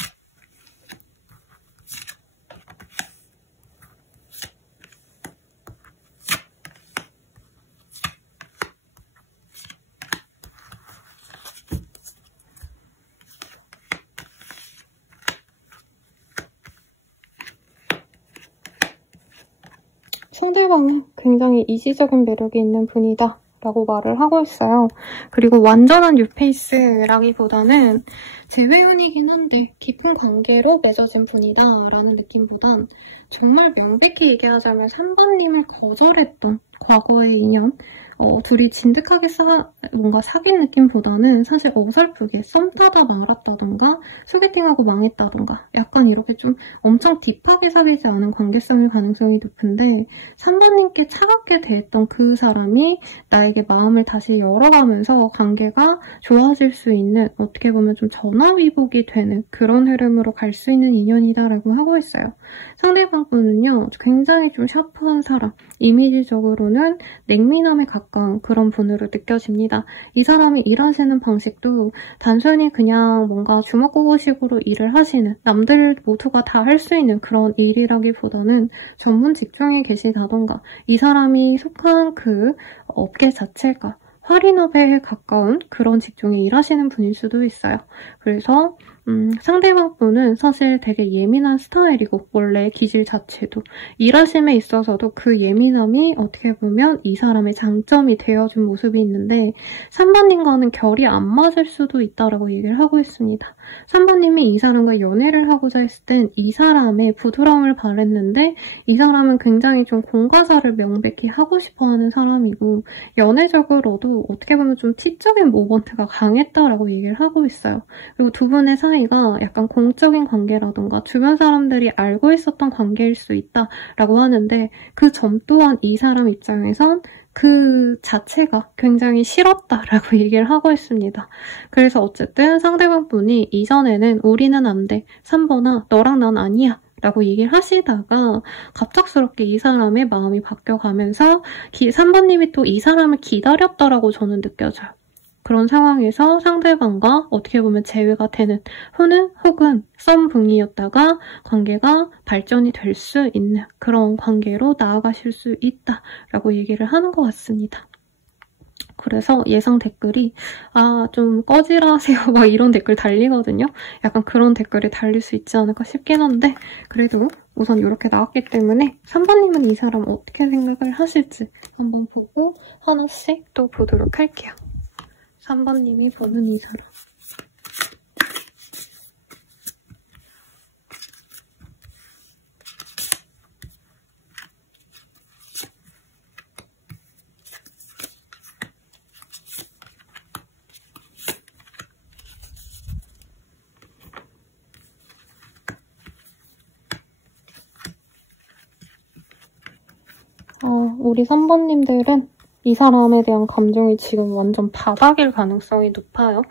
상대방은 굉장히 이지적인 매력이 있는 분이다 라고 말을 하고 있어요. 그리고 완전한 뉴페이스라기보다는 재회원이긴 한데 깊은 관계로 맺어진 분이다 라는 느낌보단 정말 명백히 얘기하자면 3번님을 거절했던 과거의 인연, 둘이 진득하게 뭔가 사귄 느낌보다는 사실 어설프게 썸 타다 말았다던가 소개팅하고 망했다던가 약간 이렇게 좀 엄청 딥하게 사귀지 않은 관계성일 가능성이 높은데, 3번님께 차갑게 대했던 그 사람이 나에게 마음을 다시 열어가면서 관계가 좋아질 수 있는, 어떻게 보면 좀 전화위복이 되는 그런 흐름으로 갈 수 있는 인연이다라고 하고 있어요. 상대방 분은요 굉장히 좀 샤프한 사람, 이미지적으로는 냉미남에 가까운 약간 그런 분으로 느껴집니다. 이 사람이 일하시는 방식도 단순히 그냥 뭔가 주먹구구식으로 일을 하시는, 남들 모두가 다 할 수 있는 그런 일이라기보다는 전문 직종에 계시다던가 이 사람이 속한 그 업계 자체가 할인업에 가까운 그런 직종에 일하시는 분일 수도 있어요. 그래서 상대방 분은 사실 되게 예민한 스타일이고 원래 기질 자체도 일하심에 있어서도 그 예민함이 어떻게 보면 이 사람의 장점이 되어준 모습이 있는데 3번님과는 결이 안 맞을 수도 있다라고 얘기를 하고 있습니다. 3번님이 이 사람과 연애를 하고자 했을 땐 이 사람의 부드러움을 바랬는데 이 사람은 굉장히 좀 공과사를 명백히 하고 싶어하는 사람이고 연애적으로도 어떻게 보면 좀 티적인 모먼트가 강했다라고 얘기를 하고 있어요. 그리고 두 분의 사이가 약간 공적인 관계라던가 주변 사람들이 알고 있었던 관계일 수 있다라고 하는데 그 점 또한 이 사람 입장에선 그 자체가 굉장히 싫었다라고 얘기를 하고 있습니다. 그래서 어쨌든 상대방 분이 이전에는 우리는 안 돼. 3번아 너랑 난 아니야. 라고 얘기를 하시다가 갑작스럽게 이 사람의 마음이 바뀌어가면서 3번님이 또 이 사람을 기다렸다라고 저는 느껴져요. 그런 상황에서 상대방과 어떻게 보면 재회가 되는 혹은 썸붕이었다가 관계가 발전이 될 수 있는 그런 관계로 나아가실 수 있다라고 얘기를 하는 것 같습니다. 그래서 예상 댓글이 좀 꺼지라 하세요 막 이런 댓글 달리거든요. 약간 그런 댓글이 달릴 수 있지 않을까 싶긴 한데 그래도 우선 이렇게 나왔기 때문에 3번님은 이 사람 어떻게 생각을 하실지 한번 보고 하나씩 또 보도록 할게요. 3번님이 보는 이 사람. 우리 3번님들은 이 사람에 대한 감정이 지금 완전 바닥일 가능성이 높아요.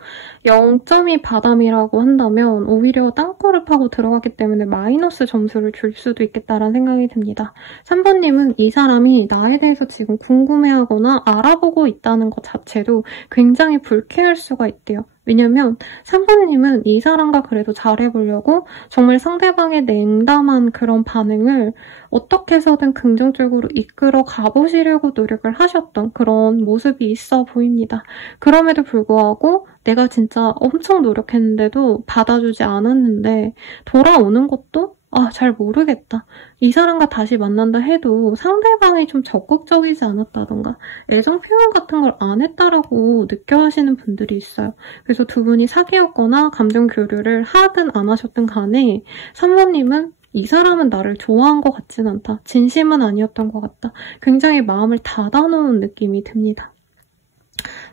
0점이 바닥이라고 한다면 오히려 땅굴을 파고 들어갔기 때문에 마이너스 점수를 줄 수도 있겠다라는 생각이 듭니다. 3번님은 이 사람이 나에 대해서 지금 궁금해하거나 알아보고 있다는 것 자체도 굉장히 불쾌할 수가 있대요. 왜냐면 3번님은 이 사람과 그래도 잘해보려고 정말 상대방의 냉담한 그런 반응을 어떻게 해서든 긍정적으로 이끌어 가보시려고 노력을 하셨던 그런 모습이 있어 보입니다. 그럼에도 불구하고 내가 진짜 엄청 노력했는데도 받아주지 않았는데 돌아오는 것도 잘 모르겠다. 이 사람과 다시 만난다 해도 상대방이 좀 적극적이지 않았다던가 애정 표현 같은 걸 안 했다라고 느껴하시는 분들이 있어요. 그래서 두 분이 사귀었거나 감정 교류를 하든 안 하셨든 간에 3번님은 이 사람은 나를 좋아한 것 같진 않다. 진심은 아니었던 것 같다. 굉장히 마음을 닫아놓은 느낌이 듭니다.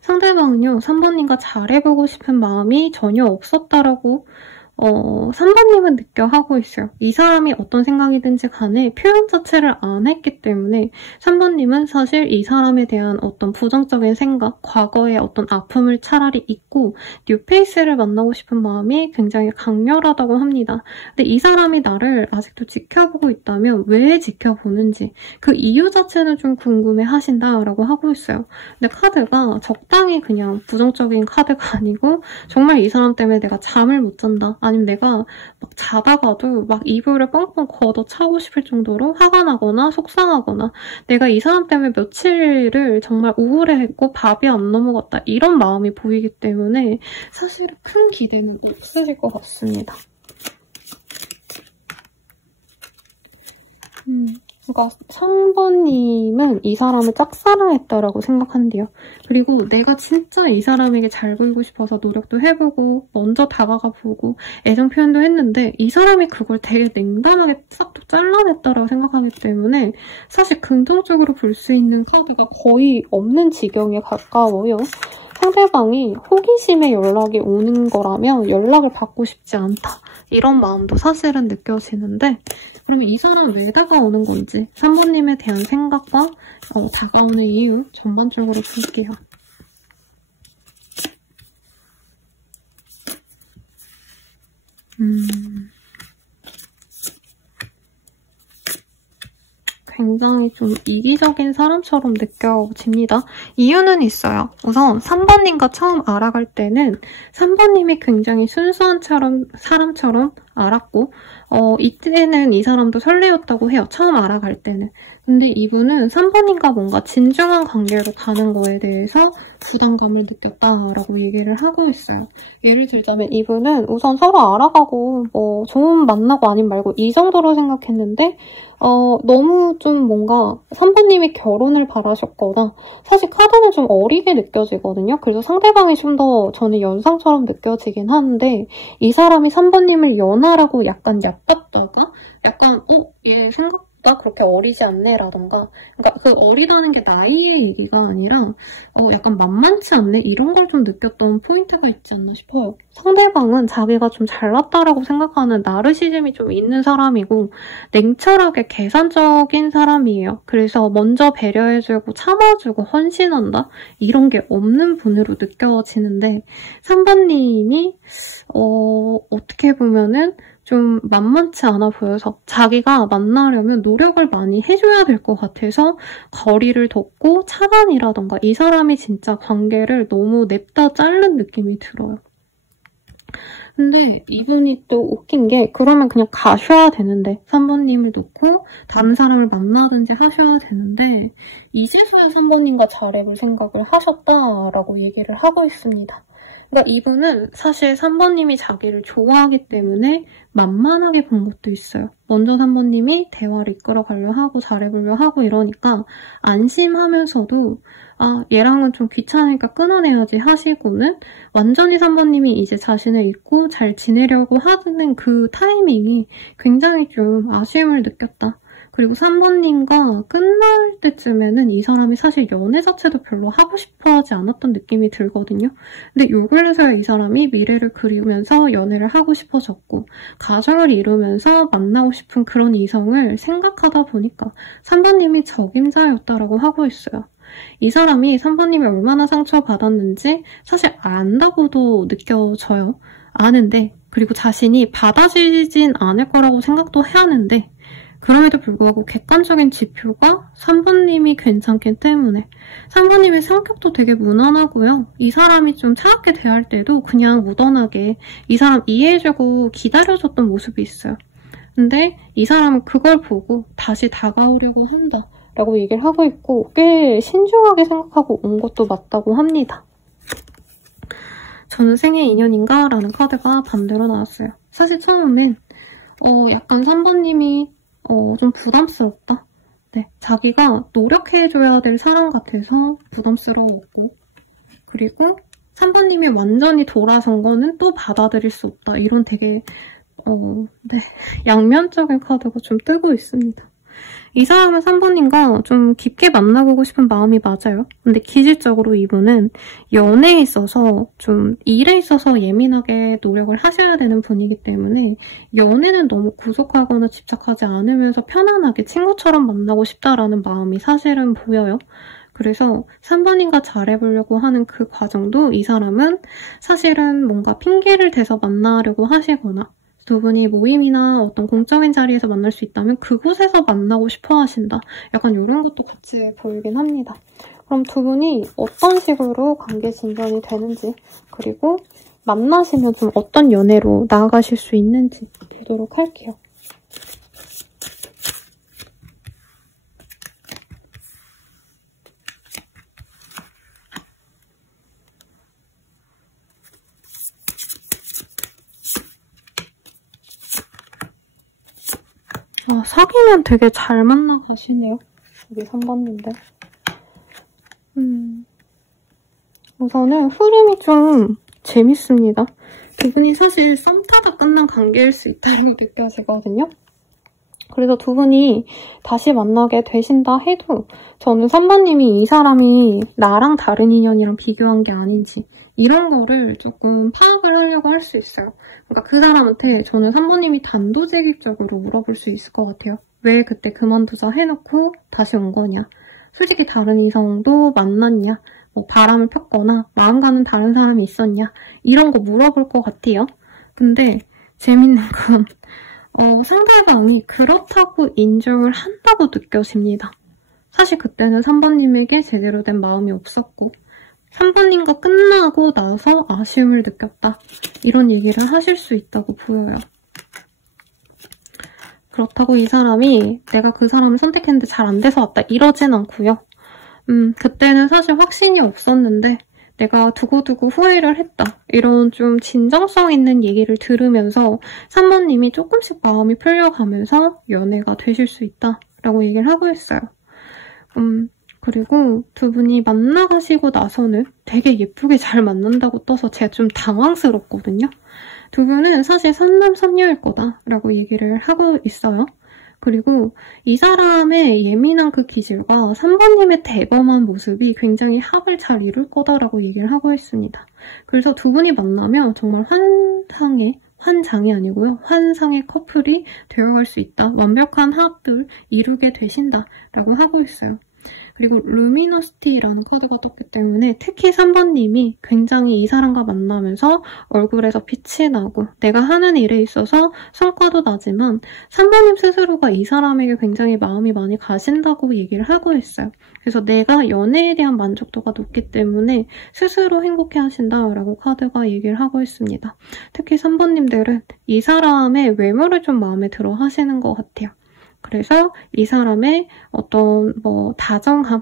상대방은요, 3번님과 잘해보고 싶은 마음이 전혀 없었다라고 3번님은 느껴하고 있어요. 이 사람이 어떤 생각이든지 간에 표현 자체를 안 했기 때문에 3번님은 사실 이 사람에 대한 어떤 부정적인 생각, 과거의 어떤 아픔을 차라리 잊고 뉴페이스를 만나고 싶은 마음이 굉장히 강렬하다고 합니다. 근데 이 사람이 나를 아직도 지켜보고 있다면 왜 지켜보는지 그 이유 자체는 좀 궁금해 하신다라고 하고 있어요. 근데 카드가 적당히 그냥 부정적인 카드가 아니고 정말 이 사람 때문에 내가 잠을 못 잔다. 아니면 내가 막 자다가도 막 이불을 뻥뻥 걷어 차고 싶을 정도로 화가 나거나 속상하거나 내가 이 사람 때문에 며칠을 정말 우울해했고 밥이 안 넘어갔다 이런 마음이 보이기 때문에 사실 큰 기대는 없으실 것 같습니다. 그러니까 3번님은 이 사람을 짝사랑했다라고 생각한대요. 그리고 내가 진짜 이 사람에게 잘 보이고 싶어서 노력도 해보고 먼저 다가가 보고 애정 표현도 했는데 이 사람이 그걸 되게 냉담하게 싹둑 잘라냈다라고 생각하기 때문에 사실 긍정적으로 볼 수 있는 카드가 거의 없는 지경에 가까워요. 상대방이 호기심에 연락이 오는 거라면 연락을 받고 싶지 않다. 이런 마음도 사실은 느껴지는데 그러면 이 사람 왜 다가오는 건지 3번님에 대한 생각과 다가오는 이유 전반적으로 볼게요. 굉장히 좀 이기적인 사람처럼 느껴집니다. 이유는 있어요. 우선 3번님과 처음 알아갈 때는 3번님이 굉장히 순수한 사람처럼 알았고 이때는 이 사람도 설레었다고 해요. 처음 알아갈 때는. 근데 이분은 3번님과 뭔가 진중한 관계로 가는 거에 대해서 부담감을 느꼈다라고 얘기를 하고 있어요. 예를 들자면 이분은 우선 서로 알아가고 뭐 좋은 만나고 아님 말고 이 정도로 생각했는데 너무 좀 뭔가 3번님이 결혼을 바라셨거나 사실 카드는 좀 어리게 느껴지거든요. 그래서 상대방이 좀 더 저는 연상처럼 느껴지긴 하는데 이 사람이 3번님을 연하라고 약간 얕봤다가 약간 얘 생각보다 그렇게 어리지 않네 라던가 그러니까 그 어리다는 게 나이의 얘기가 아니라 약간 만만치 않네 이런 걸 좀 느꼈던 포인트가 있지 않나 싶어요. 상대방은 자기가 좀 잘났다라고 생각하는 나르시즘이 좀 있는 사람이고 냉철하게 계산적인 사람이에요. 그래서 먼저 배려해주고 참아주고 헌신한다? 이런 게 없는 분으로 느껴지는데 3번님이 어떻게 보면은 좀 만만치 않아 보여서 자기가 만나려면 노력을 많이 해줘야 될 것 같아서 거리를 뒀고 차단이라던가 이 사람이 진짜 관계를 너무 냅다 자른 느낌이 들어요. 근데 이분이 또 웃긴 게 그러면 그냥 가셔야 되는데 3번님을 놓고 다른 사람을 만나든지 하셔야 되는데 이제서야 3번님과 잘해볼 생각을 하셨다라고 얘기를 하고 있습니다. 그러니까 이분은 사실 3번님이 자기를 좋아하기 때문에 만만하게 본 것도 있어요. 먼저 3번님이 대화를 이끌어가려 하고 잘해보려 하고 이러니까 안심하면서도 얘랑은 좀 귀찮으니까 끊어내야지 하시고는 완전히 3번님이 이제 자신을 잊고 잘 지내려고 하는 그 타이밍이 굉장히 좀 아쉬움을 느꼈다. 그리고 3번님과 끝날 때쯤에는 이 사람이 사실 연애 자체도 별로 하고 싶어하지 않았던 느낌이 들거든요. 근데 요 근래서야 이 사람이 미래를 그리우면서 연애를 하고 싶어졌고 가정을 이루면서 만나고 싶은 그런 이성을 생각하다 보니까 3번님이 적임자였다라고 하고 있어요. 이 사람이 3번님이 얼마나 상처받았는지 사실 안다고도 느껴져요. 아는데 그리고 자신이 받아들이진 않을 거라고 생각도 해야 하는데 그럼에도 불구하고 객관적인 지표가 3번님이 괜찮기 때문에 3번님의 성격도 되게 무난하고요. 이 사람이 좀 차갑게 대할 때도 그냥 무던하게 이 사람 이해해주고 기다려줬던 모습이 있어요. 근데 이 사람은 그걸 보고 다시 다가오려고 한다 라고 얘기를 하고 있고 꽤 신중하게 생각하고 온 것도 맞다고 합니다. 저는 생애 인연인가? 라는 카드가 반대로 나왔어요. 사실 처음엔 약간 3번님이 좀 부담스럽다. 네, 자기가 노력해줘야 될 사람 같아서 부담스러웠고 그리고 3번님이 완전히 돌아선 거는 또 받아들일 수 없다. 이런 되게 네, 양면적인 카드가 좀 뜨고 있습니다. 이 사람은 3번님과 좀 깊게 만나보고 싶은 마음이 맞아요. 근데 기질적으로 이분은 연애에 있어서 좀 일에 있어서 예민하게 노력을 하셔야 되는 분이기 때문에 연애는 너무 구속하거나 집착하지 않으면서 편안하게 친구처럼 만나고 싶다라는 마음이 사실은 보여요. 그래서 3번님과 잘해보려고 하는 그 과정도 이 사람은 사실은 뭔가 핑계를 대서 만나려고 하시거나 두 분이 모임이나 어떤 공적인 자리에서 만날 수 있다면 그곳에서 만나고 싶어 하신다. 약간 이런 것도 같이 보이긴 합니다. 그럼 두 분이 어떤 식으로 관계 진전이 되는지 그리고 만나시면 좀 어떤 연애로 나아가실 수 있는지 보도록 할게요. 사귀면 되게 잘 만나가시네요. 여기 3번인데. 우선은 흐름이 좀 재밌습니다. 두 분이 사실 썸 타다 끝난 관계일 수 있다고 느껴지거든요. 그래서 두 분이 다시 만나게 되신다 해도 저는 3번님이 이 사람이 나랑 다른 인연이랑 비교한 게 아닌지 이런 거를 조금 파악을 하려고 할 수 있어요. 그러니까 그 사람한테 저는 3번님이 단도직입적으로 물어볼 수 있을 것 같아요. 왜 그때 그만두자 해놓고 다시 온 거냐? 솔직히 다른 이성도 만났냐? 뭐 바람을 폈거나 마음 가는 다른 사람이 있었냐? 이런 거 물어볼 것 같아요. 근데 재밌는 건 상대방이 그렇다고 인정을 한다고 느껴집니다. 사실 그때는 3번님에게 제대로 된 마음이 없었고 3번님과 끝나고 나서 아쉬움을 느꼈다. 이런 얘기를 하실 수 있다고 보여요. 그렇다고 이 사람이 내가 그 사람을 선택했는데 잘 안 돼서 왔다. 이러진 않고요. 그때는 사실 확신이 없었는데 내가 두고두고 후회를 했다. 이런 좀 진정성 있는 얘기를 들으면서 3번님이 조금씩 마음이 풀려가면서 연애가 되실 수 있다라고 얘기를 하고 있어요. 그리고 두 분이 만나가시고 나서는 되게 예쁘게 잘 만난다고 떠서 제가 좀 당황스럽거든요. 두 분은 사실 선남선녀일 거다라고 얘기를 하고 있어요. 그리고 이 사람의 예민한 그 기질과 3번님의 대범한 모습이 굉장히 합을 잘 이룰 거다라고 얘기를 하고 있습니다. 그래서 두 분이 만나면 정말 환장이 아니고요. 환상의 커플이 되어갈 수 있다. 완벽한 합을 이루게 되신다라고 하고 있어요. 그리고 루미너시티라는 카드가 떴기 때문에 특히 3번님이 굉장히 이 사람과 만나면서 얼굴에서 빛이 나고 내가 하는 일에 있어서 성과도 나지만 3번님 스스로가 이 사람에게 굉장히 마음이 많이 가신다고 얘기를 하고 있어요. 그래서 내가 연애에 대한 만족도가 높기 때문에 스스로 행복해 하신다라고 카드가 얘기를 하고 있습니다. 특히 3번님들은 이 사람의 외모를 좀 마음에 들어 하시는 것 같아요. 그래서 이 사람의 어떤 다정함,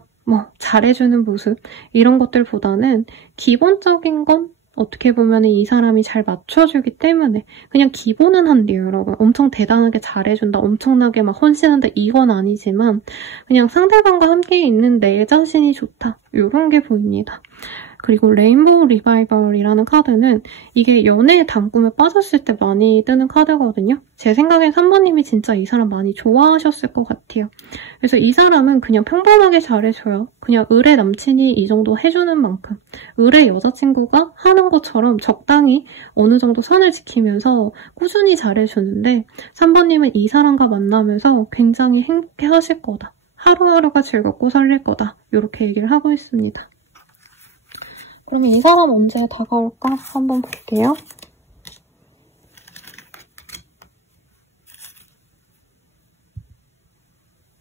잘해주는 모습 이런 것들보다는 기본적인 건 어떻게 보면 이 사람이 잘 맞춰주기 때문에 그냥 기본은 한대요, 여러분. 엄청 대단하게 잘해준다, 엄청나게 막 헌신한다 이건 아니지만 그냥 상대방과 함께 있는 내 자신이 좋다 이런 게 보입니다. 그리고 레인보우 리바이벌이라는 카드는 이게 연애의 단꿈에 빠졌을 때 많이 뜨는 카드거든요. 제 생각엔 3번님이 진짜 이 사람 많이 좋아하셨을 것 같아요. 그래서 이 사람은 그냥 평범하게 잘해줘요. 그냥 의뢰 남친이 이 정도 해주는 만큼 의뢰 여자친구가 하는 것처럼 적당히 어느 정도 선을 지키면서 꾸준히 잘해주는데 3번님은 이 사람과 만나면서 굉장히 행복해 하실 거다. 하루하루가 즐겁고 설렐 거다. 이렇게 얘기를 하고 있습니다. 그러면 이 사람 언제 다가올까? 한번 볼게요.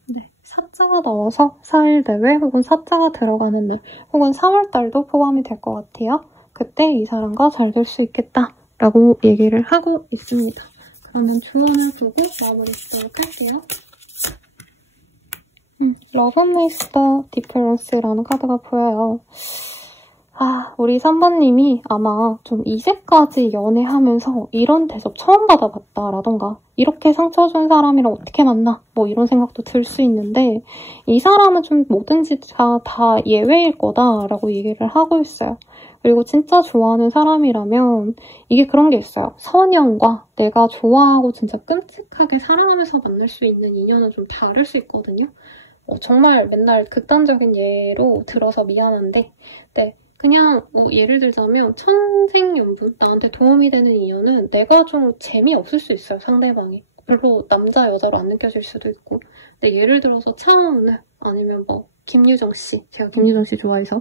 네, 사자가 나와서 4일 내외 혹은 사자가 들어가는 날 혹은 3월달도 포함이 될 것 같아요. 그때 이 사람과 잘 될 수 있겠다라고 얘기를 하고 있습니다. 그러면 조언을 보고 마무리 짓도록 할게요. Love makes the difference라는 카드가 보여요. 우리 3번님이 아마 좀 이제까지 연애하면서 이런 대접 처음 받아봤다라던가 이렇게 상처 준 사람이랑 어떻게 만나? 이런 생각도 들 수 있는데 이 사람은 좀 뭐든지 다 예외일 거다라고 얘기를 하고 있어요. 그리고 진짜 좋아하는 사람이라면 이게 그런 게 있어요. 선형과 내가 좋아하고 진짜 끔찍하게 사랑하면서 만날 수 있는 인연은 좀 다를 수 있거든요. 정말 맨날 극단적인 예로 들어서 미안한데 네. 그냥 예를 들자면 천생연분 나한테 도움이 되는 인연은 내가 좀 재미없을 수 있어요. 상대방이. 별로 남자 여자로 안 느껴질 수도 있고 근데 예를 들어서 차은우 아니면 김유정 씨 제가 김유정 씨 좋아해서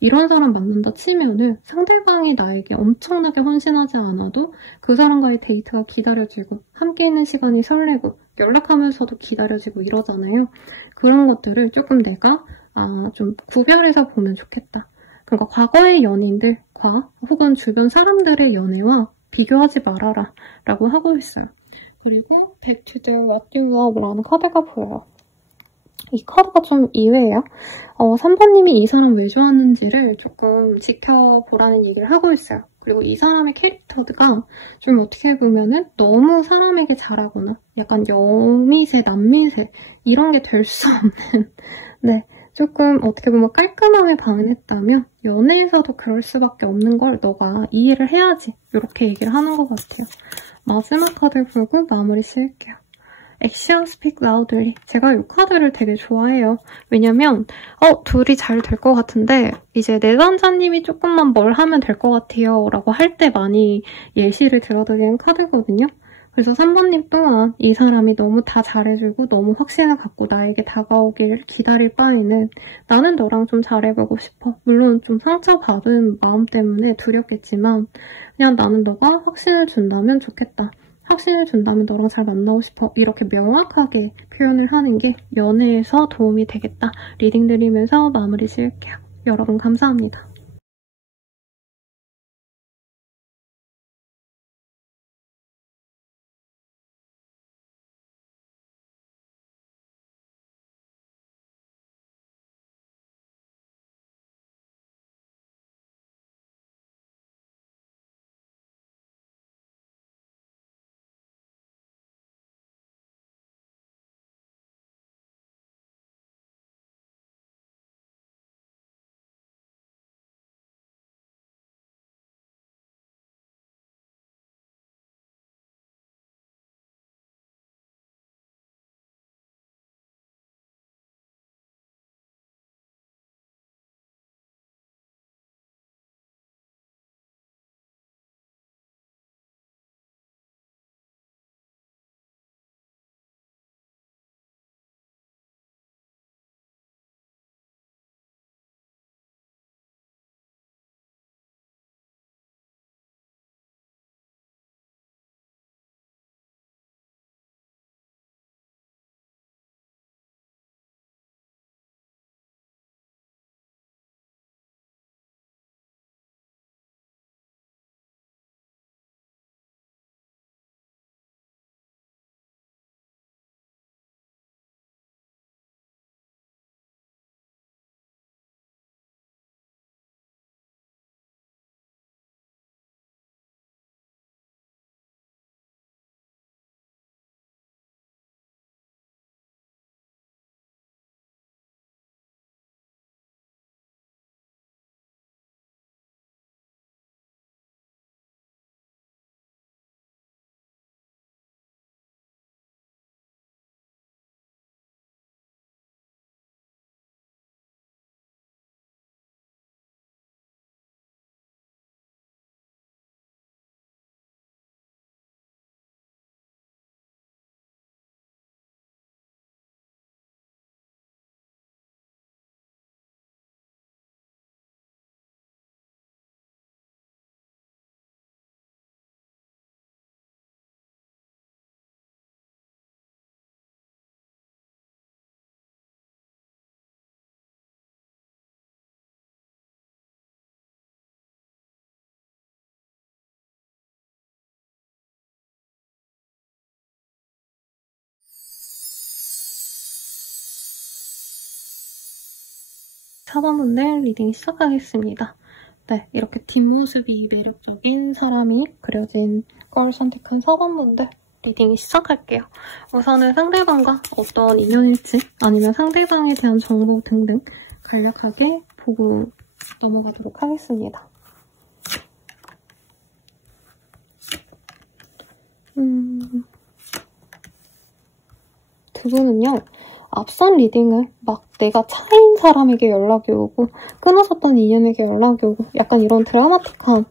이런 사람 만난다 치면은 상대방이 나에게 엄청나게 헌신하지 않아도 그 사람과의 데이트가 기다려지고 함께 있는 시간이 설레고 연락하면서도 기다려지고 이러잖아요. 그런 것들을 조금 내가 좀 구별해서 보면 좋겠다. 그러니까 과거의 연인들과 혹은 주변 사람들의 연애와 비교하지 말아라 라고 하고 있어요. 그리고 Back to the What You Love라는 카드가 보여요. 이 카드가 좀 이외예요. 3번님이 이 사람 왜 좋아하는지를 조금 지켜보라는 얘기를 하고 있어요. 그리고 이 사람의 캐릭터가 좀 어떻게 보면은 너무 사람에게 잘하거나 약간 여미새, 남미새 이런 게 될 수 없는 네. 조금 어떻게 보면 깔끔함에 반했다면 연애에서도 그럴 수밖에 없는 걸 너가 이해를 해야지 이렇게 얘기를 하는 것 같아요. 마지막 카드를 보고 마무리 칠게요. Action Speak Loudly. 제가 이 카드를 되게 좋아해요. 왜냐면 둘이 잘 될 것 같은데 이제 내담자님이 조금만 뭘 하면 될 것 같아요 라고 할 때 많이 예시를 들어드리는 카드거든요. 그래서 3번님 또한 이 사람이 너무 다 잘해주고 너무 확신을 갖고 나에게 다가오길 기다릴 바에는 나는 너랑 좀 잘해보고 싶어. 물론 좀 상처받은 마음 때문에 두렵겠지만 그냥 나는 너가 확신을 준다면 좋겠다. 확신을 준다면 너랑 잘 만나고 싶어. 이렇게 명확하게 표현을 하는 게 연애에서 도움이 되겠다. 리딩 드리면서 마무리 지을게요. 여러분 감사합니다. 사번분들 리딩 시작하겠습니다. 네, 이렇게 뒷모습이 매력적인 사람이 그려진 걸 선택한 4번분들 리딩 시작할게요. 우선은 상대방과 어떤 인연일지 아니면 상대방에 대한 정보 등등 간략하게 보고 넘어가도록 하겠습니다. 두 분은요, 앞선 리딩을 막 내가 차인 사람에게 연락이 오고 끊어졌던 인연에게 연락이 오고 약간 이런 드라마틱한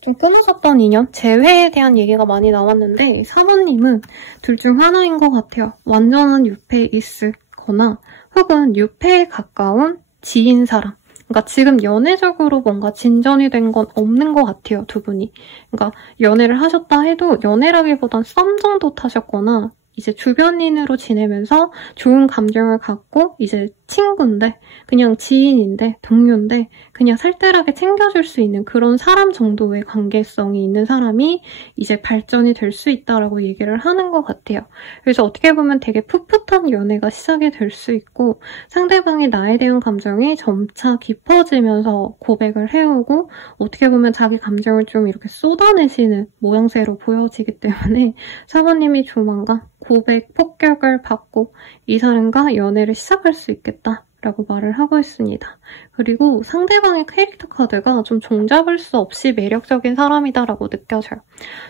좀 끊어졌던 인연, 재회에 대한 얘기가 많이 나왔는데 사모님은 둘 중 하나인 것 같아요. 완전한 유패에 있거나 혹은 유패에 가까운 지인 사람. 그러니까 지금 연애적으로 뭔가 진전이 된 건 없는 것 같아요, 두 분이. 그러니까 연애를 하셨다 해도 연애라기보단 썸 정도 타셨거나 이제 주변인으로 지내면서 좋은 감정을 갖고 이제 친구인데 그냥 지인인데 동료인데 그냥 살뜰하게 챙겨줄 수 있는 그런 사람 정도의 관계성이 있는 사람이 이제 발전이 될 수 있다라고 얘기를 하는 것 같아요. 그래서 어떻게 보면 되게 풋풋한 연애가 시작이 될 수 있고 상대방이 나에 대한 감정이 점차 깊어지면서 고백을 해오고 어떻게 보면 자기 감정을 좀 이렇게 쏟아내시는 모양새로 보여지기 때문에 사모님이 조만간 고백 폭격을 받고 이 사람과 연애를 시작할 수 있겠다라고 말을 하고 있습니다. 그리고 상대방의 캐릭터 카드가 좀 종잡을 수 없이 매력적인 사람이다라고 느껴져요.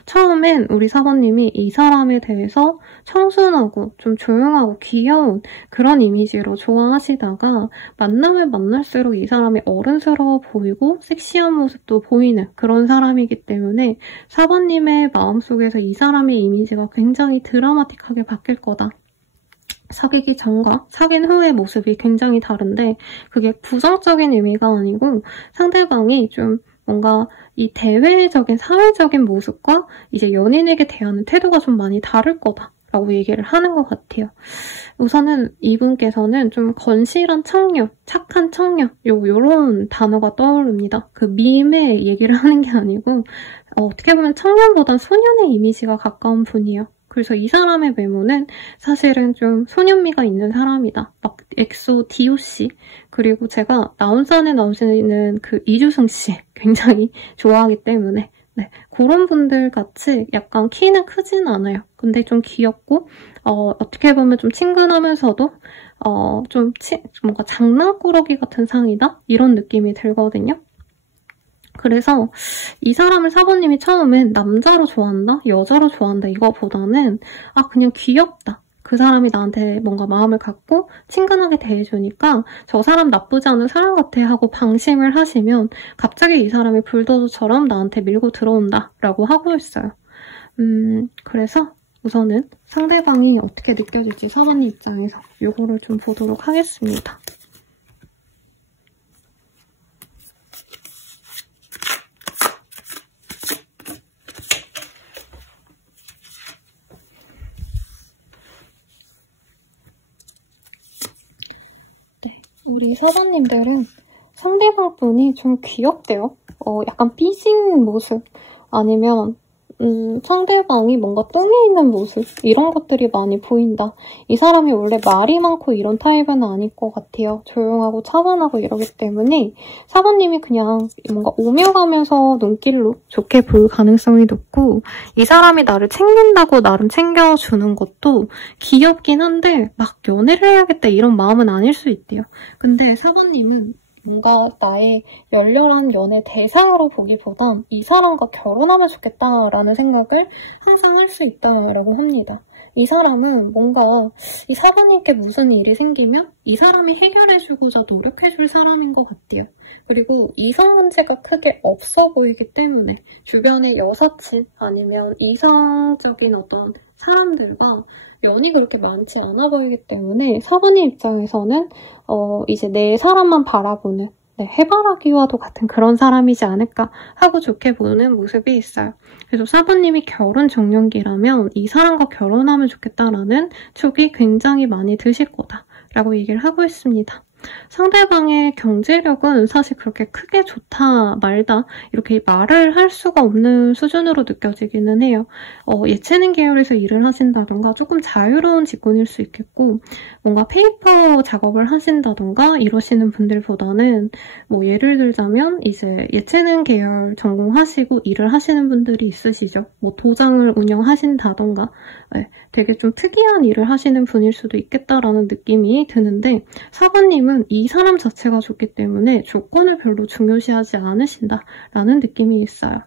처음엔 우리 사모님이 이 사람에 대해서 청순하고 좀 조용하고 귀여운 그런 이미지로 좋아하시다가 만나면 만날수록 이 사람이 어른스러워 보이고 섹시한 모습도 보이는 그런 사람이기 때문에 사모님의 마음속에서 이 사람의 이미지가 굉장히 드라마틱하게 바뀔 거다. 사귀기 전과 사귄 후의 모습이 굉장히 다른데 그게 부정적인 의미가 아니고 상대방이 좀 뭔가 이 대외적인 사회적인 모습과 이제 연인에게 대하는 태도가 좀 많이 다를 거다라고 얘기를 하는 것 같아요. 우선은 이분께서는 좀 건실한 청년, 착한 청년 요런 단어가 떠오릅니다. 그 밈의 얘기를 하는 게 아니고 어떻게 보면 청년보다 소년의 이미지가 가까운 분이에요. 그래서 이 사람의 외모는 사실은 좀 소년미가 있는 사람이다. 막 엑소 DOC 그리고 제가 나온산에 나오시는 그 이주승 씨 굉장히 좋아하기 때문에 네, 그런 분들 같이 약간 키는 크진 않아요. 근데 좀 귀엽고 어떻게 보면 좀 친근하면서도 좀 뭔가 장난꾸러기 같은 상이다? 이런 느낌이 들거든요. 그래서 이 사람을 사부님이 처음엔 남자로 좋아한다? 여자로 좋아한다? 이거보다는 그냥 귀엽다. 그 사람이 나한테 뭔가 마음을 갖고 친근하게 대해주니까 저 사람 나쁘지 않은 사람 같아 하고 방심을 하시면 갑자기 이 사람이 불도저처럼 나한테 밀고 들어온다 라고 하고 있어요. 그래서 우선은 상대방이 어떻게 느껴질지 사부님 입장에서 요거를 좀 보도록 하겠습니다. 우리 사부님들은 상대방 분이 좀 귀엽대요. 약간 삐진 모습 아니면 상대방이 뭔가 뚱에 있는 모습 이런 것들이 많이 보인다. 이 사람이 원래 말이 많고 이런 타입은 아닐 것 같아요. 조용하고 차분하고 이러기 때문에 사부님이 그냥 뭔가 오며가면서 눈길로 좋게 볼 가능성이 높고 이 사람이 나를 챙긴다고 나름 챙겨주는 것도 귀엽긴 한데 막 연애를 해야겠다 이런 마음은 아닐 수 있대요. 근데 사부님은 뭔가 나의 열렬한 연애 대상으로 보기보단 이 사람과 결혼하면 좋겠다라는 생각을 항상 할 수 있다라고 합니다. 이 사람은 뭔가 이 사부님께 무슨 일이 생기면 이 사람이 해결해주고자 노력해줄 사람인 것 같아요. 그리고 이성 문제가 크게 없어 보이기 때문에 주변의 여사친 아니면 이성적인 어떤 사람들과 연이 그렇게 많지 않아 보이기 때문에 사부님 입장에서는 이제 내 사람만 바라보는 해바라기와도 같은 그런 사람이지 않을까 하고 좋게 보는 모습이 있어요. 그래서 사부님이 결혼 정년기라면 이 사람과 결혼하면 좋겠다라는 촉이 굉장히 많이 드실 거다라고 얘기를 하고 있습니다. 상대방의 경제력은 사실 그렇게 크게 좋다 말다 이렇게 말을 할 수가 없는 수준으로 느껴지기는 해요. 예체능 계열에서 일을 하신다던가 조금 자유로운 직군일 수 있겠고 뭔가 페이퍼 작업을 하신다던가 이러시는 분들보다는 뭐 예를 들자면 이제 예체능 계열 전공하시고 일을 하시는 분들이 있으시죠. 뭐 도장을 운영하신다던가 되게 좀 특이한 일을 하시는 분일 수도 있겠다라는 느낌이 드는데 사부님은 이 사람 자체가 좋기 때문에 조건을 별로 중요시하지 않으신다라는 느낌이 있어요.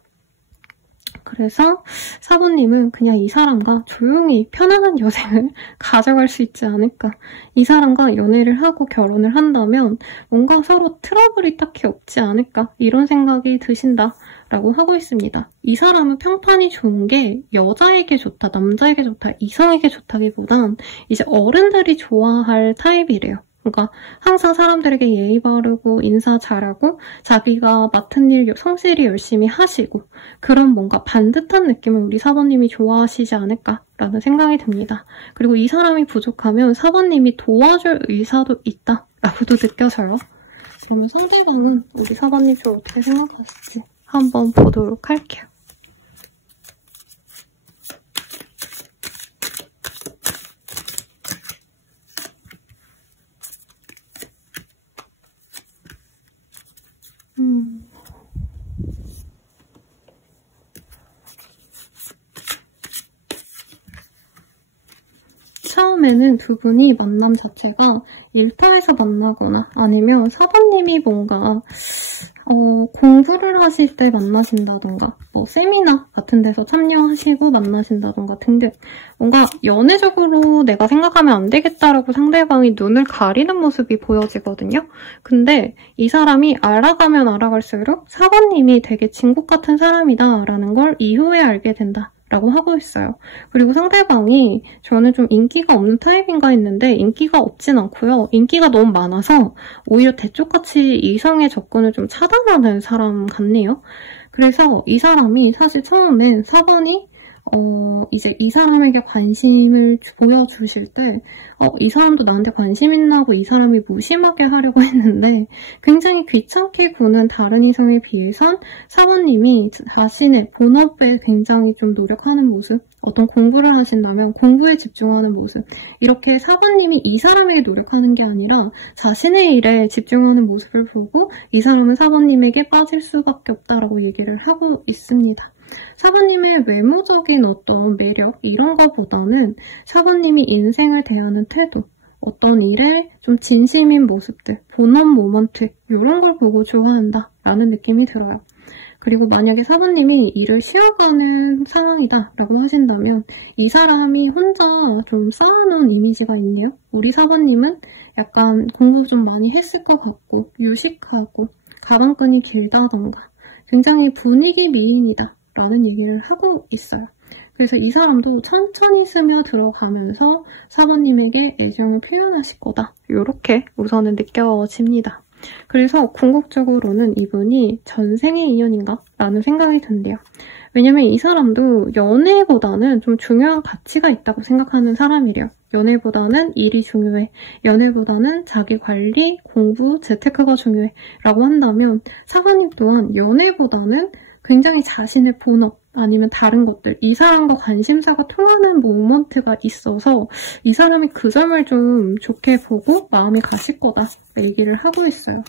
그래서 사부님은 그냥 이 사람과 조용히 편안한 여생을 가져갈 수 있지 않을까. 이 사람과 연애를 하고 결혼을 한다면 뭔가 서로 트러블이 딱히 없지 않을까 이런 생각이 드신다라고 하고 있습니다. 이 사람은 평판이 좋은 게 여자에게 좋다, 남자에게 좋다, 이성에게 좋다기보단 이제 어른들이 좋아할 타입이래요. 그러니까 항상 사람들에게 예의 바르고 인사 잘하고 자기가 맡은 일 성실히 열심히 하시고 그런 뭔가 반듯한 느낌을 우리 사부님이 좋아하시지 않을까라는 생각이 듭니다. 그리고 이 사람이 부족하면 사부님이 도와줄 의사도 있다라고도 느껴져요. 그러면 상대방은 우리 사부님을 어떻게 생각하실지 한번 보도록 할게요. 처음에는 두 분이 만남 자체가 일터에서 만나거나 아니면 사부님이 뭔가 공부를 하실 때 만나신다던가 뭐 세미나 같은 데서 참여하시고 만나신다던가 등등 뭔가 연애적으로 내가 생각하면 안 되겠다라고 상대방이 눈을 가리는 모습이 보여지거든요. 근데 이 사람이 알아가면 알아갈수록 사부님이 되게 진국 같은 사람이다라는 걸 이후에 알게 된다. 라고 하고 있어요. 그리고 상대방이 저는 좀 인기가 없는 타입인가 했는데 인기가 없진 않고요. 인기가 너무 많아서 오히려 대쪽같이 이성의 접근을 좀 차단하는 사람 같네요. 그래서 이 사람이 사실 처음엔 4번이 이제 이 사람에게 관심을 보여주실 때, 이 사람도 나한테 관심 있나 하고 이 사람이 무심하게 하려고 했는데, 굉장히 귀찮게 구는 다른 이성에 비해선 4번님이 자신의 본업에 굉장히 좀 노력하는 모습, 어떤 공부를 하신다면 공부에 집중하는 모습, 이렇게 4번님이 이 사람에게 노력하는 게 아니라 자신의 일에 집중하는 모습을 보고 이 사람은 4번님에게 빠질 수밖에 없다라고 얘기를 하고 있습니다. 4번님의 외모적인 어떤 매력 이런 거보다는 4번님이 인생을 대하는 태도, 어떤 일에 좀 진심인 모습들, 본업 모먼트 이런 걸 보고 좋아한다 라는 느낌이 들어요. 그리고 만약에 4번님이 일을 쉬어가는 상황이다라고 하신다면 이 사람이 혼자 좀 쌓아놓은 이미지가 있네요. 우리 4번님은 약간 공부 좀 많이 했을 것 같고 유식하고 가방끈이 길다던가 굉장히 분위기 미인이다 라는 얘기를 하고 있어요. 그래서 이 사람도 천천히 스며들어가면서 4번님에게 애정을 표현하실 거다. 이렇게 우선은 느껴집니다. 그래서 궁극적으로는 이분이 전생의 인연인가? 라는 생각이 든대요. 왜냐면 이 사람도 연애보다는 좀 중요한 가치가 있다고 생각하는 사람이래요. 연애보다는 일이 중요해. 연애보다는 자기 관리, 공부, 재테크가 중요해. 라고 한다면 4번님 또한 연애보다는 굉장히 자신의 본업 아니면 다른 것들, 이 사람과 관심사가 통하는 모먼트가 있어서 이 사람이 그 점을 좀 좋게 보고 마음이 가실 거다 얘기를 하고 있어요.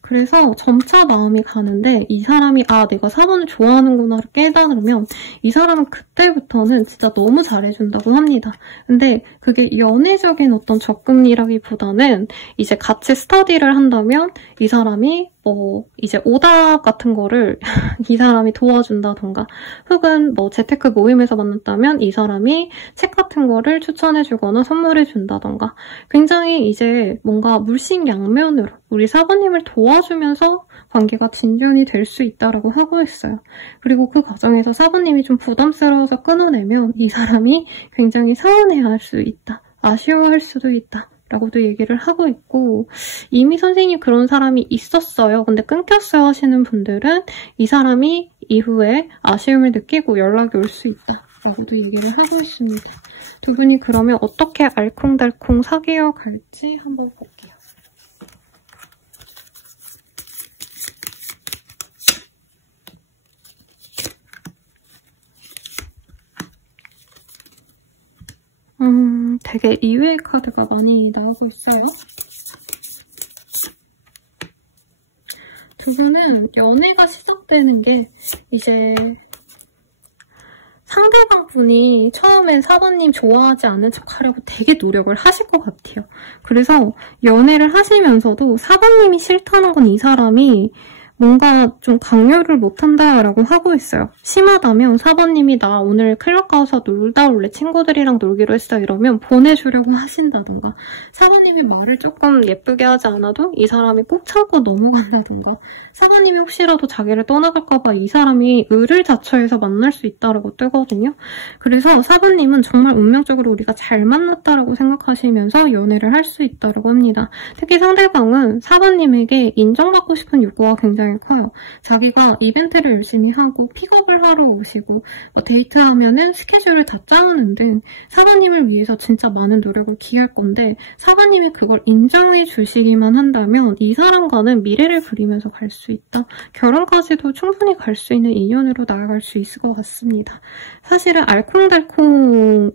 그래서 점차 마음이 가는데 이 사람이 내가 4번을 좋아하는구나를 깨달으면 이 사람은 그때부터는 진짜 너무 잘해준다고 합니다. 근데 그게 연애적인 어떤 접근이라기보다는 이제 같이 스터디를 한다면 이 사람이 이제 오답 같은 거를 이 사람이 도와준다던가 혹은 재테크 모임에서 만났다면 이 사람이 책 같은 거를 추천해주거나 선물해준다던가 굉장히 이제 뭔가 물심양면으로 우리 4번님을 도와주면서 관계가 진전이 될 수 있다라고 하고 있어요. 그리고 그 과정에서 4번님이 좀 부담스러워서 끊어내면 이 사람이 굉장히 서운해할 수 있다. 아쉬워할 수도 있다. 라고도 얘기를 하고 있고 이미 선생님 그런 사람이 있었어요. 근데 끊겼어요 하시는 분들은 이 사람이 이후에 아쉬움을 느끼고 연락이 올 수 있다. 라고도 얘기를 하고 있습니다. 두 분이 그러면 어떻게 알콩달콩 사귀어 갈지 한번 볼게요. 되게 이외의 카드가 많이 나오고 있어요. 두 분은 연애가 시작되는 게 이제 상대방 분이 처음엔 4번님 좋아하지 않는 척 하려고 되게 노력을 하실 것 같아요. 그래서 연애를 하시면서도 4번님이 싫다는 건 이 사람이 뭔가 좀 강요를 못한다라고 하고 있어요. 심하다면 4번님이 나 오늘 클럽 가서 놀다 올래 친구들이랑 놀기로 했어 이러면 보내주려고 하신다던가 4번님이 말을 조금 예쁘게 하지 않아도 이 사람이 꼭 참고 넘어간다던가 4번님이 혹시라도 자기를 떠나갈까 봐 이 사람이 을을 자처해서 만날 수 있다라고 뜨거든요. 그래서 4번님은 정말 운명적으로 우리가 잘 만났다라고 생각하시면서 연애를 할 수 있다라고 합니다. 특히 상대방은 4번님에게 인정받고 싶은 욕구가 굉장히 커요. 자기가 이벤트를 열심히 하고 픽업을 하러 오시고 데이트하면은 스케줄을 다 짜오는 등 4번님을 위해서 진짜 많은 노력을 기할 건데 4번님이 그걸 인정해 주시기만 한다면 이 사람과는 미래를 그리면서 갈 수 있다. 결혼까지도 충분히 갈 수 있는 인연으로 나아갈 수 있을 것 같습니다. 사실은 알콩달콩